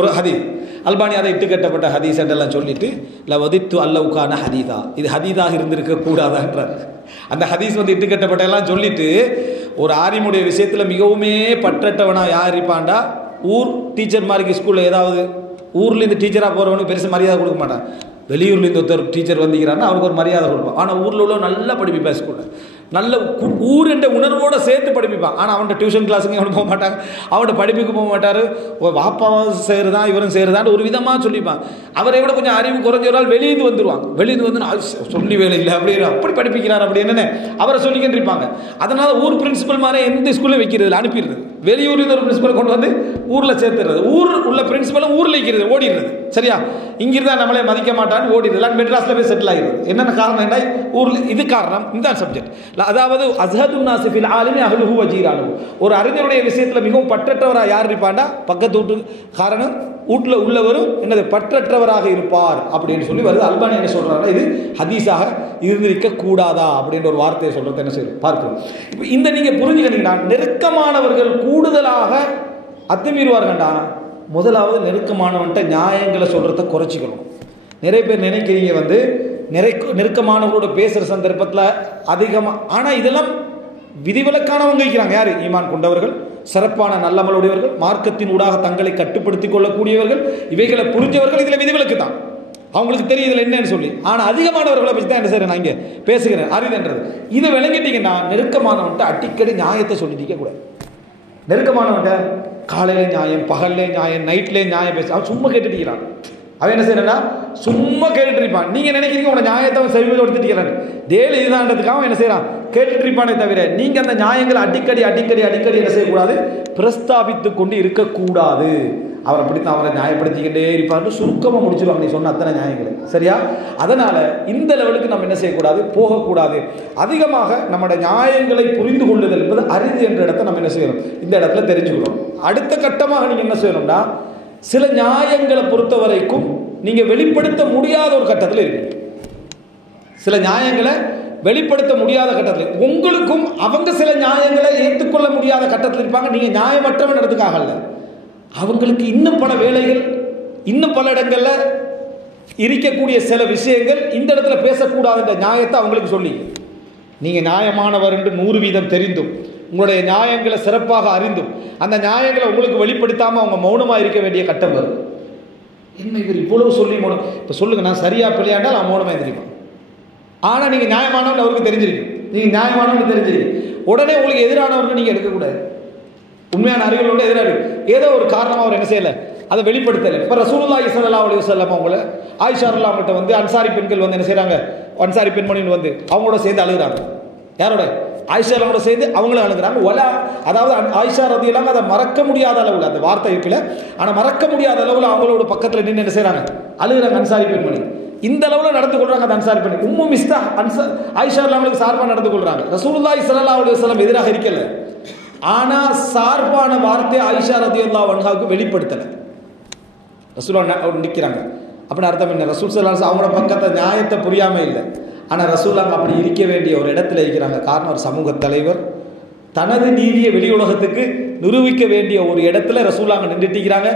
ஒரு ஹதீஸ் அல்பானி அதை இட்டு கட்டப்பட்ட ஹதீஸ் என்றெல்லாம் சொல்லிட்டு லவதித்து அல்லவுக்கான ஹதீதா, இது ஹதீதாக இருந்திருக்க கூடாதான்றார். அந்த ஹதீஸ் இட்டு கட்டப்பட்டெல்லாம் சொல்லிட்டு, ஒரு ஆரிமுடைய விஷயத்தில் மிகவுமே பற்றட்டவனா யார் இருப்பான்டா, ஊர் டீச்சர் மாதிரி ஸ்கூலில் ஏதாவது ஊர்லேருந்து டீச்சராக போகிறவனுக்கு பெருசு மரியாதை கொடுக்க மாட்டான். வெளியூர்லேருந்து ஒருத்தர் டீச்சர் வந்திக்கிறான்னா அவருக்கு ஒரு மரியாதை கொடுப்பான். ஆனால் ஊரில் உள்ள நல்லா படிப்பிப்பான், ஸ்கூலில் நல்ல ஊர் என்ற உணர்வோடு சேர்த்து படிப்பிப்பான். ஆனால் அவன்கிட்ட டியூஷன் கிளாஸுங்க அவனு போக மாட்டாங்க, அவன்கிட்ட படிப்புக்கு போக மாட்டார், வாப்பாவும் சேருதான் இவரும் சேருதான் ஒரு விதமாக சொல்லிப்பான். அவரை விட கொஞ்சம் அறிவு குறைஞ்சவரால் வெளியிருந்து வந்துடுவாங்க, வெளியிருந்து வந்து சொல்லி வேலை இல்லை அப்படின்னு அப்படி படிப்பிக்கிறார் அப்படி என்னென்ன அவரை சொல்லிக்கிட்டு இருப்பாங்க. அதனால் ஊர் பிரின்சிபல் மாதிரி எந்த ஸ்கூலில் வைக்கிறது அனுப்பிடுறது, வெளியூர் ஒரு பிரின்சிபல் கொண்டு வந்து ஊரில் சேர்த்துறது, ஊர் உள்ள பிரின்சிபலும் ஊரில் இருக்கிறது ஓடிடுறது. சரியா, இங்கிருந்தா நம்மளே மதிக்க மாட்டான்னு ஓடிடுது, மெட்ராஸில் போய் செட்டில் ஆகிடுது. என்னென்ன காரணம் என்ன ஊரில்? இது காரணம் இந்த சப்ஜெக்ட். அதாவது அஸ்ஹதுன் நாஸி ஃபில் ஆலிமி அஹ்லுஹு வ ஜீரானுஹு. ஒரு அறிஞருடைய விஷயத்தில் மிகவும் பற்றற்றவராக யார் இருப்பாண்டா? பக்கத்து வீட்டு காரணம் வீட்டில் உள்ளவரும் என்னது பற்றற்றவராக இருப்பார் அப்படின்னு சொல்லி வருது. அல்பானி என்ன சொல்றாங்க, இது ஹதீஸாக இருந்திருக்க கூடாதா அப்படின்ற ஒரு வார்த்தையை சொல்றது என்ன செய்யும் பார்க்கணும். இப்போ இந்த நீங்க புரிஞ்சுக்கிட்டீங்கன்னா, நெருக்கமானவர்கள் கூடுதலாக அத்துமீறுவார்கள்டா. முதலாவது நெருக்கமானவன்ட்ட நியாயங்களை சொல்றத குறைச்சிக்கணும். நிறைய பேர் நினைக்கிறீங்க வந்து நெருக்கமானவங்களோட பேசுகிற சந்தர்ப்பத்தில் அதிகமாக, ஆனால் இதெல்லாம் விதிவிலக்கானவங்க இருக்கிறாங்க. யார்? ஈமான் கொண்டவர்கள், சிறப்பான நல்லமலுடையவர்கள், மார்க்கத்தின் ஊடாக தங்களை கட்டுப்படுத்திக் கொள்ளக்கூடியவர்கள், இவைகளை புரிஞ்சவர்கள். இதில் விதிவிலக்கு தான், அவங்களுக்கு தெரியும் இதில் என்னன்னு சொல்லி. ஆனால் அதிகமானவர்களை பற்றி தான் என்ன செய்யறேன் நான் இங்கே பேசுகிறேன். அரிதன்றது இதை விளங்கிட்டீங்கன்னா, நெருக்கமானவன்ட்ட அடிக்கடி நியாயத்தை சொல்லிட்டு கூடாது. நெருக்கமானவன்ட்ட காலையில நியாயம், பகல்லே நியாயம், நைட்லே நியாயம் பேச அவன் சும்மா கேட்டுட்டு அவன் என்ன செய்யறா? சும்மா கேட்டுட்டு இருப்பான். நீங்க நினைக்கிறீங்க உங்க நியாயத்தை அவன் செவி கொடுத்துட்டு டெய்லி இதுதான்றதுக்காக அவன் என்ன செய்யறான்? கேட்டுட்டு இருப்பானே தவிர நீங்க அந்த நியாயங்களை அடிக்கடி அடிக்கடி அடிக்கடி என்ன செய்யக்கூடாது? பிரஸ்தாபித்து கொண்டு இருக்கக்கூடாது. அவர் அப்படித்தான் அவரை நியாயப்படுத்திக்கிட்டே இருப்பாரு, சுருக்கமாக முடிச்சிருவாங்க நீ சொன்ன அத்தனை நியாயங்களை. சரியா? அதனால இந்த லெவலுக்கு நம்ம என்ன செய்யக்கூடாது? போகக்கூடாது. அதிகமாக நம்முடைய நியாயங்களை புரிந்து கொள்ளுதல் என்பது அரிது என்ற இடத்தை நம்ம என்ன செய்யணும்? இந்த இடத்துல தெரிஞ்சுக்கிறோம். அடுத்த கட்டமாக நீங்க என்ன செய்யணும்னா, சில நியாயங்களை பொறுத்த வரைக்கும் நீங்க வெளிப்படுத்த முடியாத ஒரு கட்டத்தில் இருக்கு. சில நியாயங்களை வெளிப்படுத்த முடியாத கட்டத்தில் உங்களுக்கும் அவங்க சில நியாயங்களை ஏற்றுக்கொள்ள முடியாத கட்டத்தில் இருப்பாங்க. நீங்க நியாயமற்றவன் இடத்துக்காக அல்ல, அவங்களுக்கு இன்னும் பல வேலைகள், இன்னும் பல இடங்கள்ல இருக்கக்கூடிய சில விஷயங்கள் இந்த இடத்துல பேசக்கூடாது என்ற நியாயத்தை அவங்களுக்கு சொல்லி, நீங்க நியாயமானவர் என்று 100% தெரிந்தும் உங்களுடைய நியாயங்களை சிறப்பாக அறிந்தும் அந்த நியாயங்களை உங்களுக்கு வெளிப்படுத்தாமல் அவங்க மௌனமாக இருக்க வேண்டிய கட்டம் வரும். என்ன இவர் இவ்வளவு சொல்லி மௌனம்? இப்போ சொல்லுங்க, நான் சரியா பிள்ளையாண்டால் அவன் மௌனமாக தெரியுமா? ஆனால் நீங்கள் நியாயமானவன் அவருக்கு தெரிஞ்சிருக்கு, நீங்கள் நியாயமானவன் தெரிஞ்சிருக்கு, உடனே உங்களுக்கு எதிரானவர்கள் நீங்கள் எடுக்கக்கூடாது. உண்மையான அறிவுகளோட எதிராக ஏதோ ஒரு காரணமாக அவர் என்ன செய்யலை, அதை வெளிப்படுத்தலை. இப்போ ரசூலுல்லாஹி ஸல்லல்லாஹு அலைஹி வஸல்லம் அவங்கள ஆயிஷா ரலியல்லாஹு அன்ஹா வந்து அன்சாரி பெண்கள் வந்து என்ன செய்கிறாங்க? அன்சாரி பெண்மணின்னு வந்து அவங்களோட சேர்ந்து அழுகிறாங்க. யாரோட? ஆயிஷா அவங்களோட சேர்ந்து அவங்களும் அழுகிறாங்க. ஒலா, அதாவது ஆயிஷா ரலியல்லாஹு அதை மறக்க முடியாத அளவில், அந்த வார்த்தை இருக்குல்ல, ஆனால் மறக்க முடியாத அளவில் அவங்களோட பக்கத்தில் நின்று என்ன செய்கிறாங்க? அழுகிறாங்க அன்சாரி பெண்மணி. இந்த அளவில் நடந்து கொள்றாங்க அந்த அன்சாரி பெண். உம்மு மிஸ்தா ஆயிஷா அவங்களுக்கு சார்பாக நடந்து கொள்றாங்க. ரசூலுல்லாஹி ஸல்லல்லாஹு அலைஹி வஸல்லம் எதிராக இருக்கல, ஆனா சார்பான வார்த்தை ஆயிஷா ரலியல்லாஹு அன்ஹாவுக்கு வெளிப்படுத்தலை. ரசூலுல்லாஹ் நிற்கிறாங்க அப்படின்னு அர்த்தம் என்ன? ரசூல் ஸல்லல்லாஹு அலைஹி அவங்களோட பக்கத்தை நியாயத்தை புரியாம இல்லை, ஆனால் ரசூலுல்லாஹ் அப்படி இருக்க வேண்டிய ஒரு இடத்துல இருக்கிறாங்க. காரணம், ஒரு சமூக தலைவர் தனது நீதியை வெளி உலகத்துக்கு நிரூபிக்க வேண்டிய ஒரு இடத்துல ரசூலுல்லாஹ் நின்றுட்டு இருக்கிறாங்க.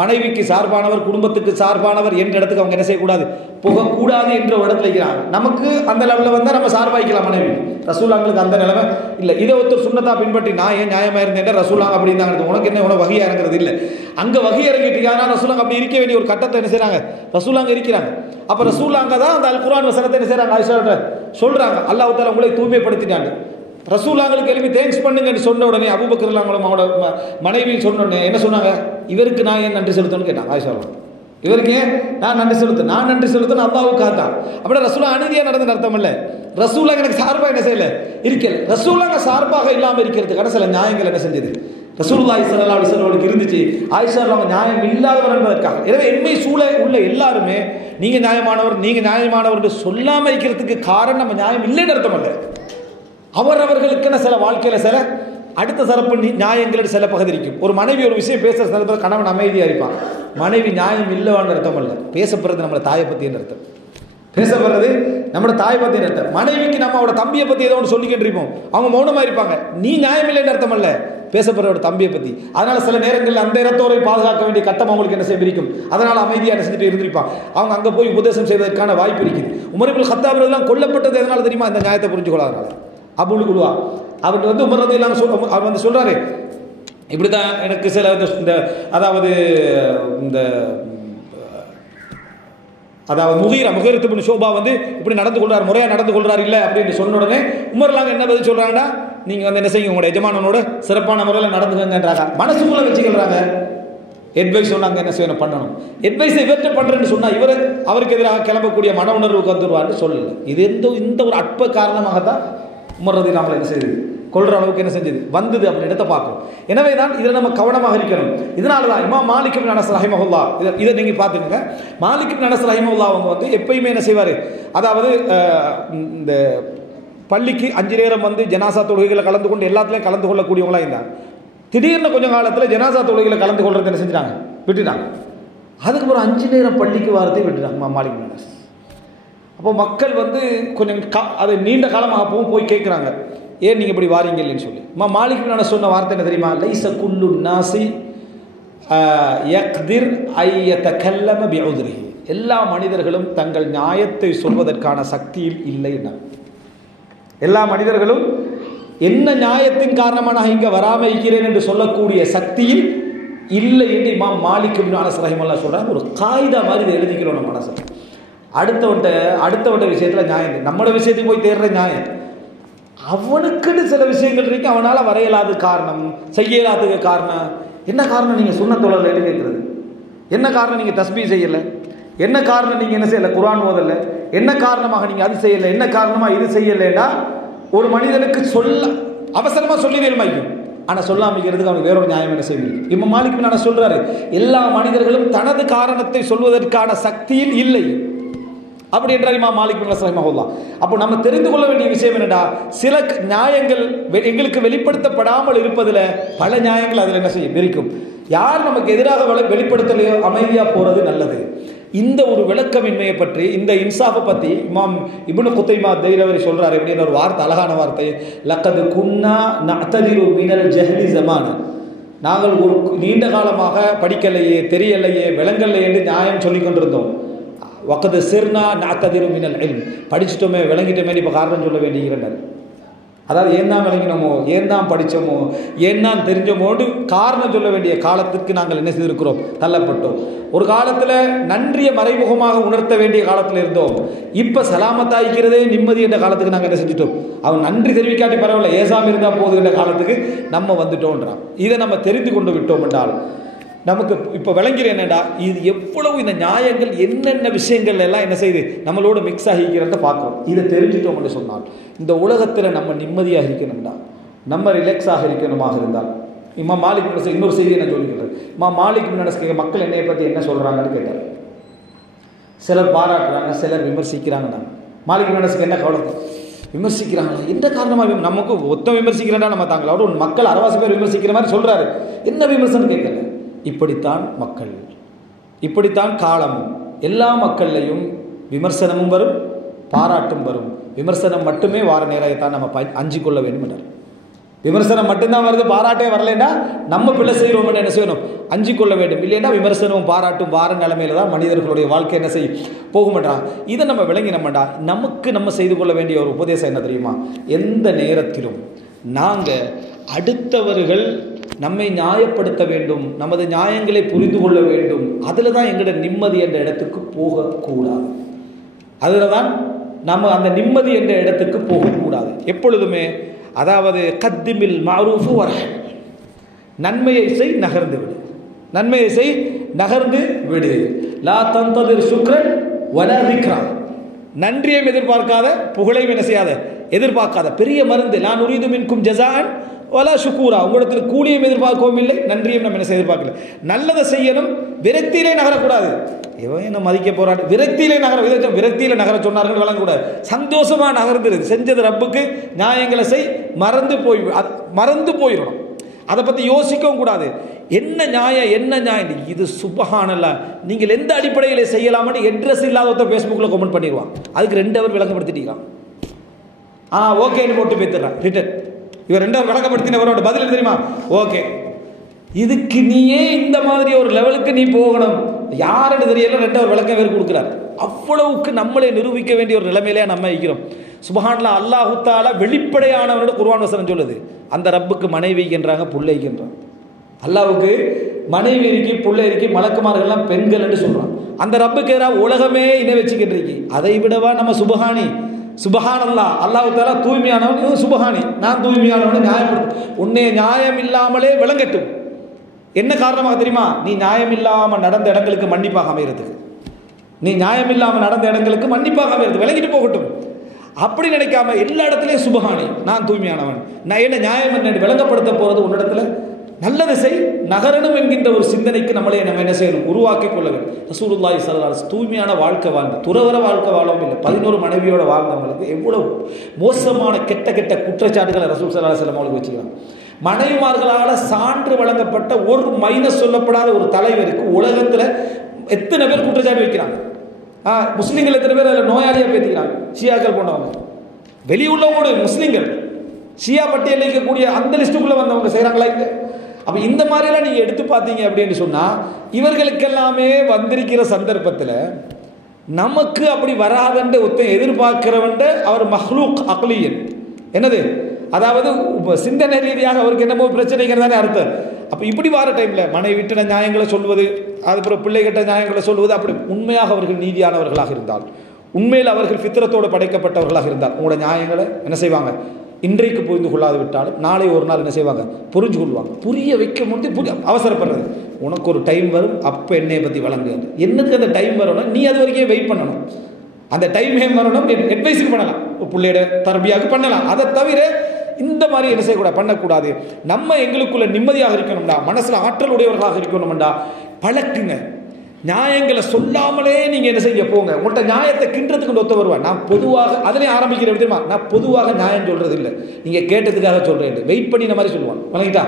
மனைவிக்கு சார்பானவர், குடும்பத்துக்கு சார்பானவர் என்ற இடத்துக்கு அவங்க என்ன செய்யக்கூடாது? போகக்கூடாது என்ற ஒரு இடத்துல இருக்கிறாங்க. நமக்கு அந்த லெவலில் வந்தால் நம்ம சார்பாய்க்கலாம் மனைவி. ரசூலுல்லாஹ்ங்களுக்கு அந்த நிலைமை இல்லை. இதை ஒருத்தர் சுன்னத்தா பின்பற்றி நான் ஏன் நியாயமாக இருந்தேன் ரசூலுல்லாஹ் அப்படி இருந்தாங்க, உனக்கு என்ன உனக்கு வகை இறங்குறது இல்லை. அங்கே வகை இறங்கிட்டு ஆனால் ரசூலுல்லாஹ் அப்படி இருக்க வேண்டிய ஒரு கட்டத்தை என்ன செய்கிறாங்க? ரசூலுல்லாஹ் இருக்கிறாங்க. அப்போ ரசூலுல்லாஹ் தான் அந்த அல் குர்ஆன் வசனத்தை என்ன செய்கிறாங்க? ஆயிஷா சொல்கிறாங்க, அல்லாஹ் தஆலா உங்களை தூய்மைப்படுத்திட்டாங்க. ரசூலுல்லாஹ்களுக்கு எழுப்பி தேங்க்ஸ் பண்ணுங்கன்னு சொன்ன உடனே அபூபக்கர் ரலியல்லாஹு அவங்களோட மனைவி சொன்ன உடனே என்ன சொன்னாங்க? இவருக்கு நான் ஏன் நன்றி செலுத்தணும்னு கேட்டாங்க ஆயிஷா. இவருக்கு ஏன் நான் நன்றி செலுத்தணும்? நான் நன்றி செலுத்தணும் அல்லாஹ்வுக்காக தான். அப்படியே ரசூலுல்லாஹ் அநீதியாக நடந்து அர்த்தம் இல்லை. ரசூலுல்லாஹ் எனக்கு சார்பாக என்ன செய்யலை, இருக்கல. ரசூலுல்லாஹ் சார்பாக இல்லாமல் இருக்கிறதுக்கான சில நியாயங்கள் என்ன செஞ்சது? ரசூலுல்லாஹி ஸல்லல்லாஹு அலைஹி வஸல்லம் இருந்துச்சு. ஆயிஷா அவங்க நியாயம் இல்லாதவர் என்பதற்காக. எனவே என்மை சூழ உள்ள எல்லாருமே நீங்க நியாயமானவர், நீங்க நியாயமானவர் என்று சொல்லாமல் இருக்கிறதுக்கு காரணம் நம்ம நியாயம் இல்லைன்னு அர்த்தம் இல்லை. அவரவர்களுக்கென சில வாழ்க்கையில் சில அடுத்த சிறப்பு நியாயங்கள் சில பகுதி இருக்கும். ஒரு மனைவி ஒரு விஷயம் பேசுகிற சில கணவன் அமைதியாக இருப்பான். மனைவி நியாயம் இல்லைவான்னு அர்த்தம் இல்லை, பேசப்படுறது நம்மளை தாயை பற்றின்னு அர்த்தம். பேசப்படுறது நம்மளோட தாயை பற்றின்னு அர்த்தம். மனைவிக்கு நம்ம அவட தம்பியை பற்றி ஏதோ ஒன்று சொல்லிக்கிட்டு இருப்போம், அவங்க மௌனமாக இருப்பாங்க. நீ நியாயம் இல்லைன்னு அர்த்தம் இல்லை, பேசப்படுறோட தம்பியை பற்றி. அதனால சில நேரங்களில் அந்த இடத்தோரை பாதுகாக்க வேண்டிய கட்டம் அவங்களுக்கு என்ன செய்ய இருக்கும். அதனால் அமைதியாக என்ன செஞ்சுட்டு இருந்திருப்பாங்க. அவங்க அங்கே போய் உபதேசம் செய்வதற்கான வாய்ப்பு இருக்குது. உமர் இப்னு கத்தாப் எல்லாம் கொல்லப்பட்டது எதனால தெரியுமா? இந்த நியாயத்தை புரிஞ்சு கொள்ளாதனால. அபுல் குலுவா அவர்கிட்ட வந்து உமர் ரலியல்லாஹு அன்ஹு அவர் வந்து சொல்றாரு, இப்படி தான் எனக்கு சில இந்த அதாவது இந்த அதாவது முகீரத்து இப்னு ஷுபா வந்து இப்படி நடந்து கொள்றாரு, முறையாக நடந்து கொள்றாரு இல்லை அப்படின்னு சொன்ன உடனே உமர்லாம் என்ன பதில் சொல்றாங்கன்னா, நீங்க வந்து என்ன செய்யுங்க, உங்களோட எஜமானனோட சிறப்பான முறையில் நடந்துக்கங்கன்றாங்க. மனசுக்குள்ள வச்சுக்கிறாங்க. அட்வைஸ் சொன்னாங்க என்ன செய்யணும் பண்ணணும். அட்வைஸை இவர்கிட்ட பண்றேன்னு சொன்னா இவர் அவருக்கு எதிராக கிளம்பக்கூடிய மன உணர்வுக்கு வந்துருவான்னு சொல்லல. இது இந்த ஒரு அற்ப காரணமாக தான் உமர் ரலியல்லாஹு அன்ஹு என்ன செய்யுது கொள்ற அளவுக்கு என்ன செஞ்சது வந்தது அப்படி இடத்தை பார்க்கும். எனவே தான் இதில் நம்ம கவனமாக இருக்கணும். இதனால தான் இமாம் மாலிக் இப்னு அனஸ் ரஹிமஹுல்லா இதை நீங்கள் பார்த்துக்கங்க. மாலிக் இப்னு அனஸ் ரஹிமஹுல்லா அவங்க வந்து எப்பயுமே என்ன செய்வார், அதாவது இந்த பள்ளிக்கு 5 நேரம் வந்து ஜனாசா தொழுகைகளை கலந்து கொண்டு எல்லாத்துலேயும் கலந்து கொள்ளக்கூடியவங்களா இருந்தாங்க. திடீர்னு கொஞ்சம் காலத்தில் ஜனாசா தொழுகைகளை கலந்து கொள்றது என்ன செஞ்சுட்டாங்க, விட்டுட்டாங்க. அதுக்கு ஒரு 5 நேரம் பள்ளிக்கு வாரத்தை விட்டுட்டாங்க இமாம் மாலிக் இப்னு அனஸ். அப்போ மக்கள் வந்து கொஞ்சம் அது நீண்ட காலமாக போய் கேட்குறாங்க, ஏன் நீங்கள் இப்படி வாரீங்க இல்லைன்னு சொல்லி. மாலிக் இப்னு அனஸ் சொன்ன வார்த்தை என்ன தெரியுமா, லைஸ குல்லு நாசி யக்திர் ஐ யதகல்லம பிஉத்ரிஹி, எல்லா மனிதர்களும் தங்கள் நியாயத்தை சொல்வதற்கான சக்தியில் இல்லை என்ன. எல்லா மனிதர்களும் என்ன நியாயத்தின் காரணமாக நான் இங்கே வராமல் இருக்கிறேன் என்று சொல்லக்கூடிய சக்தியில் இல்லை என்று இமாம் மாலிக் இப்னு அனஸ் ரஹிமஹுல்லாஹ் சொல்கிறாங்க. ஒரு காயிதா மாதிரி இதை எழுதிக்கிறோம் நம்ம மனசு. அடுத்தவன்ட்ட விஷயத்தில் நியாயம், நம்மளோட விஷயத்துக்கு போய் தேடுற நியாயம். அவனுக்குன்னு சில விஷயங்கள் இருக்கு, அவனால் வரையலாத காரணம், செய்யலாததுக்கு காரணம் என்ன காரணம், நீங்கள் சுன்ன தொழலைன்னு கேட்குறது என்ன காரணம், நீங்கள் தஸ்பீ செய்யலை என்ன காரணம், நீங்கள் என்ன செய்யலை குர்ஆன் ஓதலை என்ன காரணமாக நீங்கள் அது செய்யலை என்ன காரணமாக இது செய்யலைன்னா ஒரு மனிதனுக்கு சொல்ல அவசரமாக சொல்லி வேலுமாய்க்கும். ஆனால் சொல்லாமிக்கிறதுக்கு அவனுக்கு வேறொரு நியாயம் என்ன செய்வீங்க. இமாம் மாலிக் இப்னு அனஸ் சொல்றாரு, எல்லா மனிதர்களும் தனது காரணத்தை சொல்வதற்கான சக்தியில் இல்லை அப்படி என்றார் இமாம் மாலிக் இப்னு அனஸ் ரஹிமஹுல்லாஹ். அப்போ நம்ம தெரிந்து கொள்ள வேண்டிய விஷயம் என்னடா, சில நியாயங்கள் எங்களுக்கு வெளிப்படுத்தப்படாமல் இருப்பதில் பல நியாயங்கள் அதில் என்ன செய்யும் இருக்கும். யார் நமக்கு எதிராக வெளிப்படுத்தலையோ அமைதியாக போகிறது நல்லது. இந்த ஒரு விளக்கமின்மையை பற்றி, இந்த இன்சாஃபை பற்றி இமாம் இப்னு குத்தைமா தைரவரி சொல்றாரு. எப்படின்னு ஒரு வார்த்தை, அழகான வார்த்தை, லக்கது குன்னா நஅ்ததிரு மினல் ஜஹ்லி ஸமான, நாங்கள் ஒரு நீண்ட காலமாக படிக்கலையே தெரியலையே விளங்கலையே என்று நியாயம் சொல்லி கொண்டிருந்தோம். வக்கது சிர்னா நஅ்ததிரு மினல் இல்ம், படிச்சுட்டோமே விளங்கிட்டோமே இப்போ காரணம் சொல்ல வேண்டியிருந்தார். அதாவது ஏன் தான் விளங்கினோமோ, ஏன் தான் படித்தோமோ, ஏன் தான் தெரிஞ்சோமோடு காரணம் சொல்ல வேண்டிய காலத்துக்கு நாங்கள் என்ன செய்திருக்கிறோம், தள்ளப்பட்டோம். ஒரு காலத்தில் நன்றியை மறைமுகமாக உணர்த்த வேண்டிய காலத்தில் இருந்தோம். இப்போ சலாமத்தாய்க்கிறதே நிம்மதி என்ற காலத்துக்கு நாங்கள் என்ன செஞ்சுட்டோம். அவன் நன்றி தெரிவிக்காட்டி பரவாயில்ல, ஏசாமி இருந்தால் போதுகின்ற காலத்துக்கு நம்ம வந்துட்டோன்றான். இதை நம்ம தெரிந்து கொண்டு விட்டோம் என்றால் நமக்கு இப்போ விளங்கிறேன் என்னடா, இது எவ்வளவு இந்த நியாயங்கள் என்னென்ன விஷயங்கள் எல்லாம் என்ன செய்யுது நம்மளோட மிக்ஸ் ஆகிக்கிறத பார்க்குறோம். இதை தெரிஞ்சுட்டோம் என்று சொன்னால் இந்த உலகத்தில் நம்ம நிம்மதியாக இருக்கணும்டா, நம்ம ரிலாக்ஸாக இருக்கணுமாக இருந்தால். இமாம் மாலிக் இப்னு அனஸ் இன்னொரு செய்தி என்ன சொல்லிக்கிறது, இமாம் மாலிக் இப்னு அனஸ் மக்கள் என்னையை பற்றி என்ன சொல்கிறாங்கன்னு கேட்டார். சிலர் பாராட்டுறாங்க, சிலர் விமர்சிக்கிறாங்க. மாலிக் இப்னு அனஸ்க்கு என்ன கவலை, விமர்சிக்கிறாங்களா எந்த காரணமாக, நமக்கு ஒத்த விமர்சிக்கிறேன்டா நம்ம தாங்களா, அவரு மக்கள் 60 பேர் விமர்சிக்கிற மாதிரி சொல்கிறாரு, என்ன விமர்சனம் கேட்கல. இப்படித்தான் மக்கள், இப்படித்தான் காலம், எல்லா மக்கள்லையும் விமர்சனமும் வரும் பாராட்டும் வரும். விமர்சனம் மட்டுமே வார நேரத்தான் நம்ம அஞ்சு கொள்ள வேண்டும் என்றார். விமர்சனம் மட்டும்தான் வருது, பாராட்டே வரலைன்னா நம்ம பிள்ளை செய்கிறோம்னு என்ன செய்யணும், அஞ்சு கொள்ள வேண்டும். இல்லைன்னா விமர்சனமும் பாராட்டும் வார நிலைமையில தான் மனிதர்களுடைய வாழ்க்கை என்ன செய்யும், போகும்ன்றான். இதை நம்ம விளங்கினோம்டா நமக்கு நம்ம செய்து கொள்ள வேண்டிய ஒரு உபதேசம் என்ன தெரியுமா, எந்த நேரத்திலும் நாங்கள் அடுத்தவர்கள் நம்மை நியாயப்படுத்த வேண்டும், நமது நியாயங்களை புரிந்து கொள்ள வேண்டும், அதில் தான் எங்களோட நிம்மதி என்ற இடத்துக்கு போகக்கூடாது. அதில் தான் நம்ம அந்த நிம்மதி என்ற இடத்துக்கு போகக்கூடாது. எப்பொழுதுமே அதாவது கத்திமில் மஅரூஃபு வரஹ், நன்மையை செய் நகர்ந்து விடு, நன்மையை செய் நகர்ந்து விடு. லா தந்ததிர் சுக்ரன் வலா திக்ரா, நன்றியையும் எதிர்பார்க்காத புகழையும் என்ன செய்யாத எதிர்பார்க்காத. பெரிய மருந்து, லா நுரீது மின்கும் ஜஸாஅன் வலா ஷுக்கூரா, உங்களிடத்தில் கூலியும் எதிர்பார்க்கவும் இல்லை நன்றியும் நம்ம என்ன எதிர்பார்க்கல. நல்லதை செய்யணும், விரக்தியிலே நகரக்கூடாது. இவன் என்ன மதிக்க போறாரு, விரக்தியிலே நகர, விரக்தியில நகர சொன்னார்கள் வழங்கக்கூடாது. சந்தோஷமா நகர்ந்துருது, செஞ்சது ரப்புக்கு நியாயங்களை செய், மறந்து போயிடணும், அதை பற்றி யோசிக்கவும் கூடாது. என்ன நியாயம் என்ன நியாயம், இது சுபஹானல்லாஹ், நீங்கள் எந்த அடிப்படையில் செய்யலாம்னு அட்ரஸ் இல்லாத ஃபேஸ்புக்கில் கமெண்ட் பண்ணிடுவான். அதுக்கு 2 ஹவர் விளங்கப்படுத்திட்டீங்க, ஓகேன்னு போட்டு பேத்துறான் ரிட்டன். இவர் 2 ஹவர் விளக்கப்படுத்தினவரோட பதில் தெரியுமா, ஓகே. இதுக்கு நீயே இந்த மாதிரி ஒரு லெவலுக்கு நீ போகணும், யாருன்னு தெரியல 2 ஹவர் விளக்கம் வேறு கொடுக்குறாரு. அவ்வளவுக்கு நம்மளை நிரூபிக்க வேண்டிய ஒரு நிலைமையிலே நம்ம இருக்கிறோம். சுப்ஹானல்லாஹ், அல்லாஹ் தஆலா வெளிப்படையானவரோட குர்ஆன் வசனம் சொல்லுது, அந்த ரப்புக்கு மனைவி என்றாங்க, புள்ளை என்றாங்க. அல்லாஹ்வுக்கு மனைவி இருக்கு, புள்ளை இருக்கு, மலக்குமார்கள்லாம் பெண்கள் என்று சொல்றான். அந்த ரப்புக்கு எதிராக உலகமே இணை வச்சுக்கிட்டு இருக்கு. அதை விடவா நம்ம சுபஹானி, சுபஹானல்லாஹ், அல்லாஹ் தஆலா தூய்மையானவன், சுபஹானி நான் தூய்மையானவன், நியாயப்படுத்து உன்னை நியாயம் இல்லாமலே விளங்கட்டும். என்ன காரணமாக தெரியுமா, நீ நியாயம் இல்லாமல் நடந்த இடங்களுக்கு மன்னிப்பாக அமைகிறதுக்கு, நீ நியாயம் இல்லாமல் நடந்த இடங்களுக்கு மன்னிப்பாக அமைகிறது, விளங்கிட்டு போகட்டும். அப்படி நினைக்காம எல்லா இடத்துலையும் சுபஹானி, நான் தூய்மையானவன், நான் என்ன நியாயம் என்ன விளங்கப்படுத்த போறது உன்னிடத்துல, நல்லது செய் நகரணும் என்கின்ற ஒரு சிந்தனைக்கு நம்மளே நம்ம என்ன செய்யணும், உருவாக்கி கொள்ள வேண்டும். ரசூலுல்லாஹி ஸல்லல்லாஹு அலைஹி வஸல்லம் தூய்மையான வாழ்க்கை வாழ்ந்து துறவற வாழ்க்கை வாழவும் இல்லை. 11 மனைவியோட வாழ்ந்தவங்களுக்கு எவ்வளவு மோசமான கெட்ட கெட்ட குற்றச்சாட்டுகளை ரசூல் ஸல்லல்லாஹு அலைஹி வஸல்லம் அவங்களுக்கு வச்சுக்கிறாங்க. மனைவிமார்களால் சான்று வழங்கப்பட்ட ஒரு மைனஸ் சொல்லப்படாத ஒரு தலைவருக்கு உலகத்தில் எத்தனை பேர் குற்றச்சாட்டு வைக்கிறாங்க. முஸ்லீம்கள் எத்தனை பேர் அதில் நோயாளியாக பேத்திக்கிறாங்க. ஷியாக்கள் போனவங்க, வெளியுள்ளவங்களோட முஸ்லீம்கள் ஷியா பட்டியலில் இருக்கக்கூடிய அந்த லிஸ்ட்டுக்குள்ளே வந்தவங்க செய்கிறாங்களா இல்லை? அப்போ இந்த மாதிரியெல்லாம் நீங்கள் எடுத்து பார்த்தீங்க அப்படின்னு சொன்னால் இவர்களுக்கெல்லாமே வந்திருக்கிற சந்தர்ப்பத்தில் நமக்கு அப்படி வராதன்ற ஒருத்தன் எதிர்பார்க்கிறவன் அவர் மஹ்லூக் அக்லியன், என்னது அதாவது சிந்தனை ரீதியாக அவருக்கு என்னமோ பிரச்சனைங்கிறதானே அர்த்தம். அப்போ இப்படி வர டைமில் மனைவி விட்ட நியாயங்களை சொல்வது, அதுக்கப்புறம் பிள்ளை கிட்ட நியாயங்களை சொல்வது, அப்படி உண்மையாக அவர்கள் நீதியானவர்களாக இருந்தால், உண்மையில் அவர்கள் ஃபித்ரத்தோடு படைக்கப்பட்டவர்களாக இருந்தால் உங்களோட நியாயங்களை என்ன செய்வாங்க, இன்றைக்கு புரிந்து கொள்ளாது விட்டாலும் நாளை ஒரு நாள் என்ன செய்வாங்க, புரிஞ்சு கொள்வாங்க. புரிய வைக்க முடியும் அவசரப்படுறது, உனக்கு ஒரு டைம் வரும், அப்போ என்னையை பற்றி வழங்கு. என்னதுக்கு அந்த டைம் வரணும், நீ அது வரைக்கும் வெயிட் பண்ணணும். அந்த டைம் வரணும், அட்வைஸுக்கு பண்ணலாம், பிள்ளையோட தர்பியாவுக்கு பண்ணலாம். அதை தவிர இந்த மாதிரி என்ன செய்யக்கூடாது, பண்ணக்கூடாது. நம்ம எங்களுக்குள்ள நிம்மதியாக இருக்கணும்டா, மனசில் ஆற்றல் உடையவர்களாக இருக்கணும்டா, பழக்குங்க. நியாயங்களை சொல்லாமலே நீங்கள் என்ன செய்ய போங்க. உங்கள்கிட்ட நியாயத்தை கிண்டுறதுக்கு ஒத்த வருவேன். நான் பொதுவாக அதிலே ஆரம்பிக்கிற விதமா, நான் பொதுவாக நியாயம் சொல்கிறது இல்லை, நீங்கள் கேட்டதுக்காக சொல்கிறேன், வெயிட் பண்ணி இந்த மாதிரி சொல்லுவான் வணங்கிட்டா.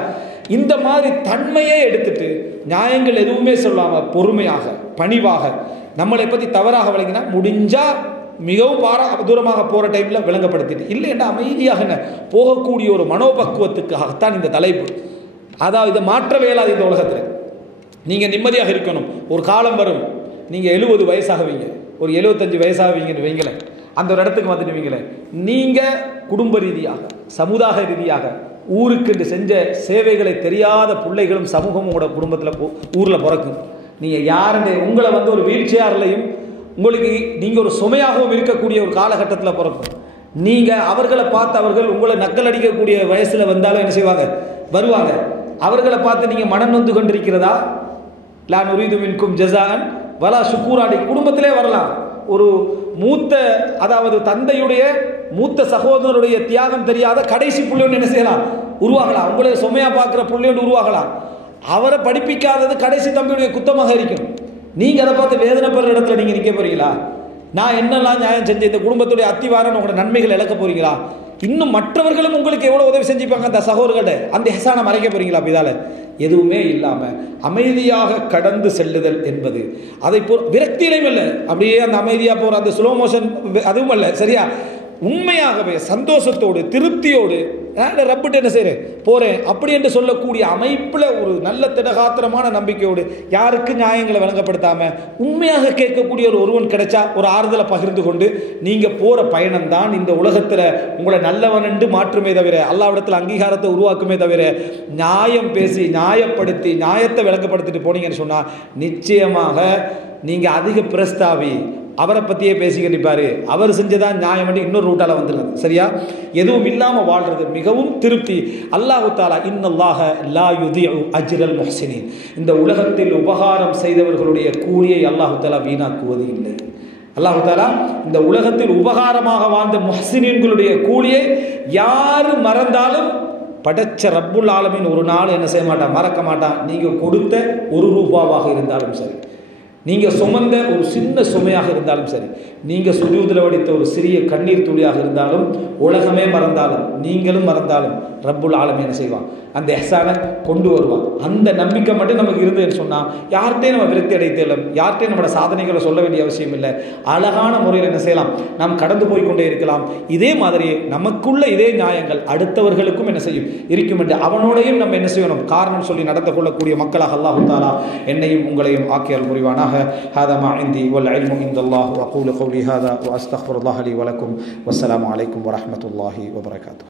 இந்த மாதிரி தன்மையே எடுத்துட்டு நியாயங்கள் எதுவுமே சொல்லாமல் பொறுமையாக பணிவாக நம்மளை பற்றி தவறாக விளங்கினா முடிஞ்சால் மிகவும் தூரமாக போகிற டைமில் விளங்கப்படுத்திட்டு, இல்லைன்னா அமைதியாக போகக்கூடிய ஒரு மனோபக்குவத்துக்காகத்தான் இந்த தலைப்பு. அதாவது இதை மாற்றவே இயலாது இந்த உலகத்தில். நீங்கள் நிம்மதியாக இருக்கணும். ஒரு காலம் வரும், நீங்கள் 70 வயசாகுவீங்க, ஒரு 75 வயசாகுவீங்கன்னு வைங்களேன், அந்த ஒரு இடத்துக்கு வந்துட்டு வைங்களேன், நீங்கள் குடும்ப ரீதியாக சமுதாய ரீதியாக ஊருக்கு செஞ்ச சேவைகளை தெரியாத பிள்ளைகளும் சமூகமும் உங்களோட குடும்பத்தில் ஊரில் பிறக்கும். நீங்கள் யாருன்னு உங்களை வந்து ஒரு வீல் சேர்லையும் உங்களுக்கு நீங்கள் ஒரு சுமையாகவும் இருக்கக்கூடிய ஒரு காலகட்டத்தில் பிறக்கும். நீங்கள் அவர்களை பார்த்து அவர்கள் உங்களை நக்கல் அடிக்கக்கூடிய வயசில் வந்தாலும் என்ன செய்வாங்க, வருவாங்க. அவர்களை பார்த்து நீங்கள் மனம் நொந்து கொண்டிருக்கிறதா, லா நுரீது மின்கும் ஜஸாஅன் வலா ஷுக்கூராடி குடும்பத்திலே வரலாம். ஒரு மூத்த, அதாவது தந்தையுடைய மூத்த சகோதரருடைய தியாகம் தெரியாத கடைசி புள்ளியோடு என்ன செய்யலாம், உருவாகலாம். உங்களே சுமையாக பார்க்குற புள்ளியோடு உருவாகலாம். அவரை படிப்பிக்காதது கடைசி தம்பியுடைய குத்தமாக இருக்கும். நீங்கள் அதை பார்த்து வேதனைப்படுற இடத்துல நீங்கள் நிற்க போறீங்களா? நான் என்னெல்லாம் நியாயம் செஞ்சேன், இந்த குடும்பத்துடைய அத்திவாரம் உங்களோட நன்மைகள் இழக்க போறீங்களா? இன்னும் மற்றவர்களும் உங்களுக்கு எவ்வளோ உதவி செஞ்சுப்பாங்க அந்த சகோதரர்கள்ட்ட, அந்த ஹெசானை மறைக்க போறீங்களா? அப்போ இதால் எதுவுமே இல்லாமல் அமைதியாக கடந்து செல்லுதல் என்பது அதை விரக்தியிலையும் இல்லை, அப்படியே அந்த அமைதியாக போகிற அந்த ஸ்லோ மோஷன் அதுவும் அல்ல. சரியா, உண்மையாகவே சந்தோஷத்தோடு திருப்தியோடு ரப்பிட்டு என்ன செய்கிறேன் போகிறேன் அப்படி என்று சொல்லக்கூடிய அமைப்பில் ஒரு நல்ல திடகாத்திரமான நம்பிக்கையோடு யாருக்கு நியாயங்களை வழங்கப்படுத்தாமல் உண்மையாக கேட்கக்கூடிய ஒருவன் கிடைச்சா ஒரு ஆறுதலை பகிர்ந்து கொண்டு நீங்கள் போகிற பயணம்தான் இந்த உலகத்தில் உங்களை நல்லவன் என்று மாற்றுமே தவிர, அல்லாஹ்விடத்தில் அங்கீகாரத்தை உருவாக்குமே தவிர, நியாயம் பேசி நியாயப்படுத்தி நியாயத்தை விளங்கப்படுத்திட்டு போனீங்கன்னு சொன்னால் நிச்சயமாக நீங்கள் அதிக பிரஸ்தாவி அவரை பற்றியே பேசிக்கிட்டு இருப்பார், அவர் செஞ்சதான் நியாயம் பண்ணி இன்னொரு ரூட்டால் வந்துடுறது. சரியா, எதுவும் இல்லாமல் வாழ்றது மிகவும் திருப்தி. அல்லாஹு தாலா இன்னல்லாஹ லா யுதிஉ அஜ்ரல் முஹ்சினீன், இந்த உலகத்தில் உபகாரம் செய்தவர்களுடைய கூலியை அல்லாஹு தாலா வீணாக்குவது இல்லை. அல்லாஹு தாலா இந்த உலகத்தில் உபகாரமாக வாழ்ந்த முஹ்சினீன்களுடைய கூலியை யார் மறந்தாலும் படைச்ச ரப்புல் ஆலமீன் ஒரு நாள் என்ன செய்ய மாட்டான், மறக்க மாட்டான். நீங்கள் கொடுத்த ₹1 இருந்தாலும் சரி, நீங்கள் சுமந்த ஒரு சின்ன சுமையாக இருந்தாலும் சரி, நீங்கள் சுஜூதில் வடித்த ஒரு சிறிய கண்ணீர் துளியாக இருந்தாலும், உலகமே மறந்தாலும் நீங்களும் மறந்தாலும் ரப்புல் ஆலமீன் என்ன செய்வான், அந்த எஹ்சானை கொண்டு வருவான். அந்த நம்பிக்கை மட்டும் நமக்கு இருந்ததுன்னு சொன்னால் யார்கிட்டையும் நம்ம விருத்தி அடைத்தலும், யார்கிட்டையும் நம்மளோட சாதனைகளை சொல்ல வேண்டிய அவசியம் இல்லை. அழகான முறையில் என்ன செய்யலாம், நாம் கடந்து போய்கொண்டே இருக்கலாம். இதே மாதிரி நமக்குள்ள இதே நியாயங்கள் அடுத்தவர்களுக்கும் என்ன செய்யும் இருக்கும் என்று அவனோடையும் நம்ம என்ன செய்யணும், காரணம் சொல்லி நடந்து கொள்ளக்கூடிய மக்களாக அல்லாஹு தாலா என்னையும் உங்களையும் ஆக்கியால் புரிவானாக. هذا ما عندي والعلم عند الله وأقول قولي هذا وأستغفر الله لي ولكم والسلام عليكم ورحمة الله وبركاته.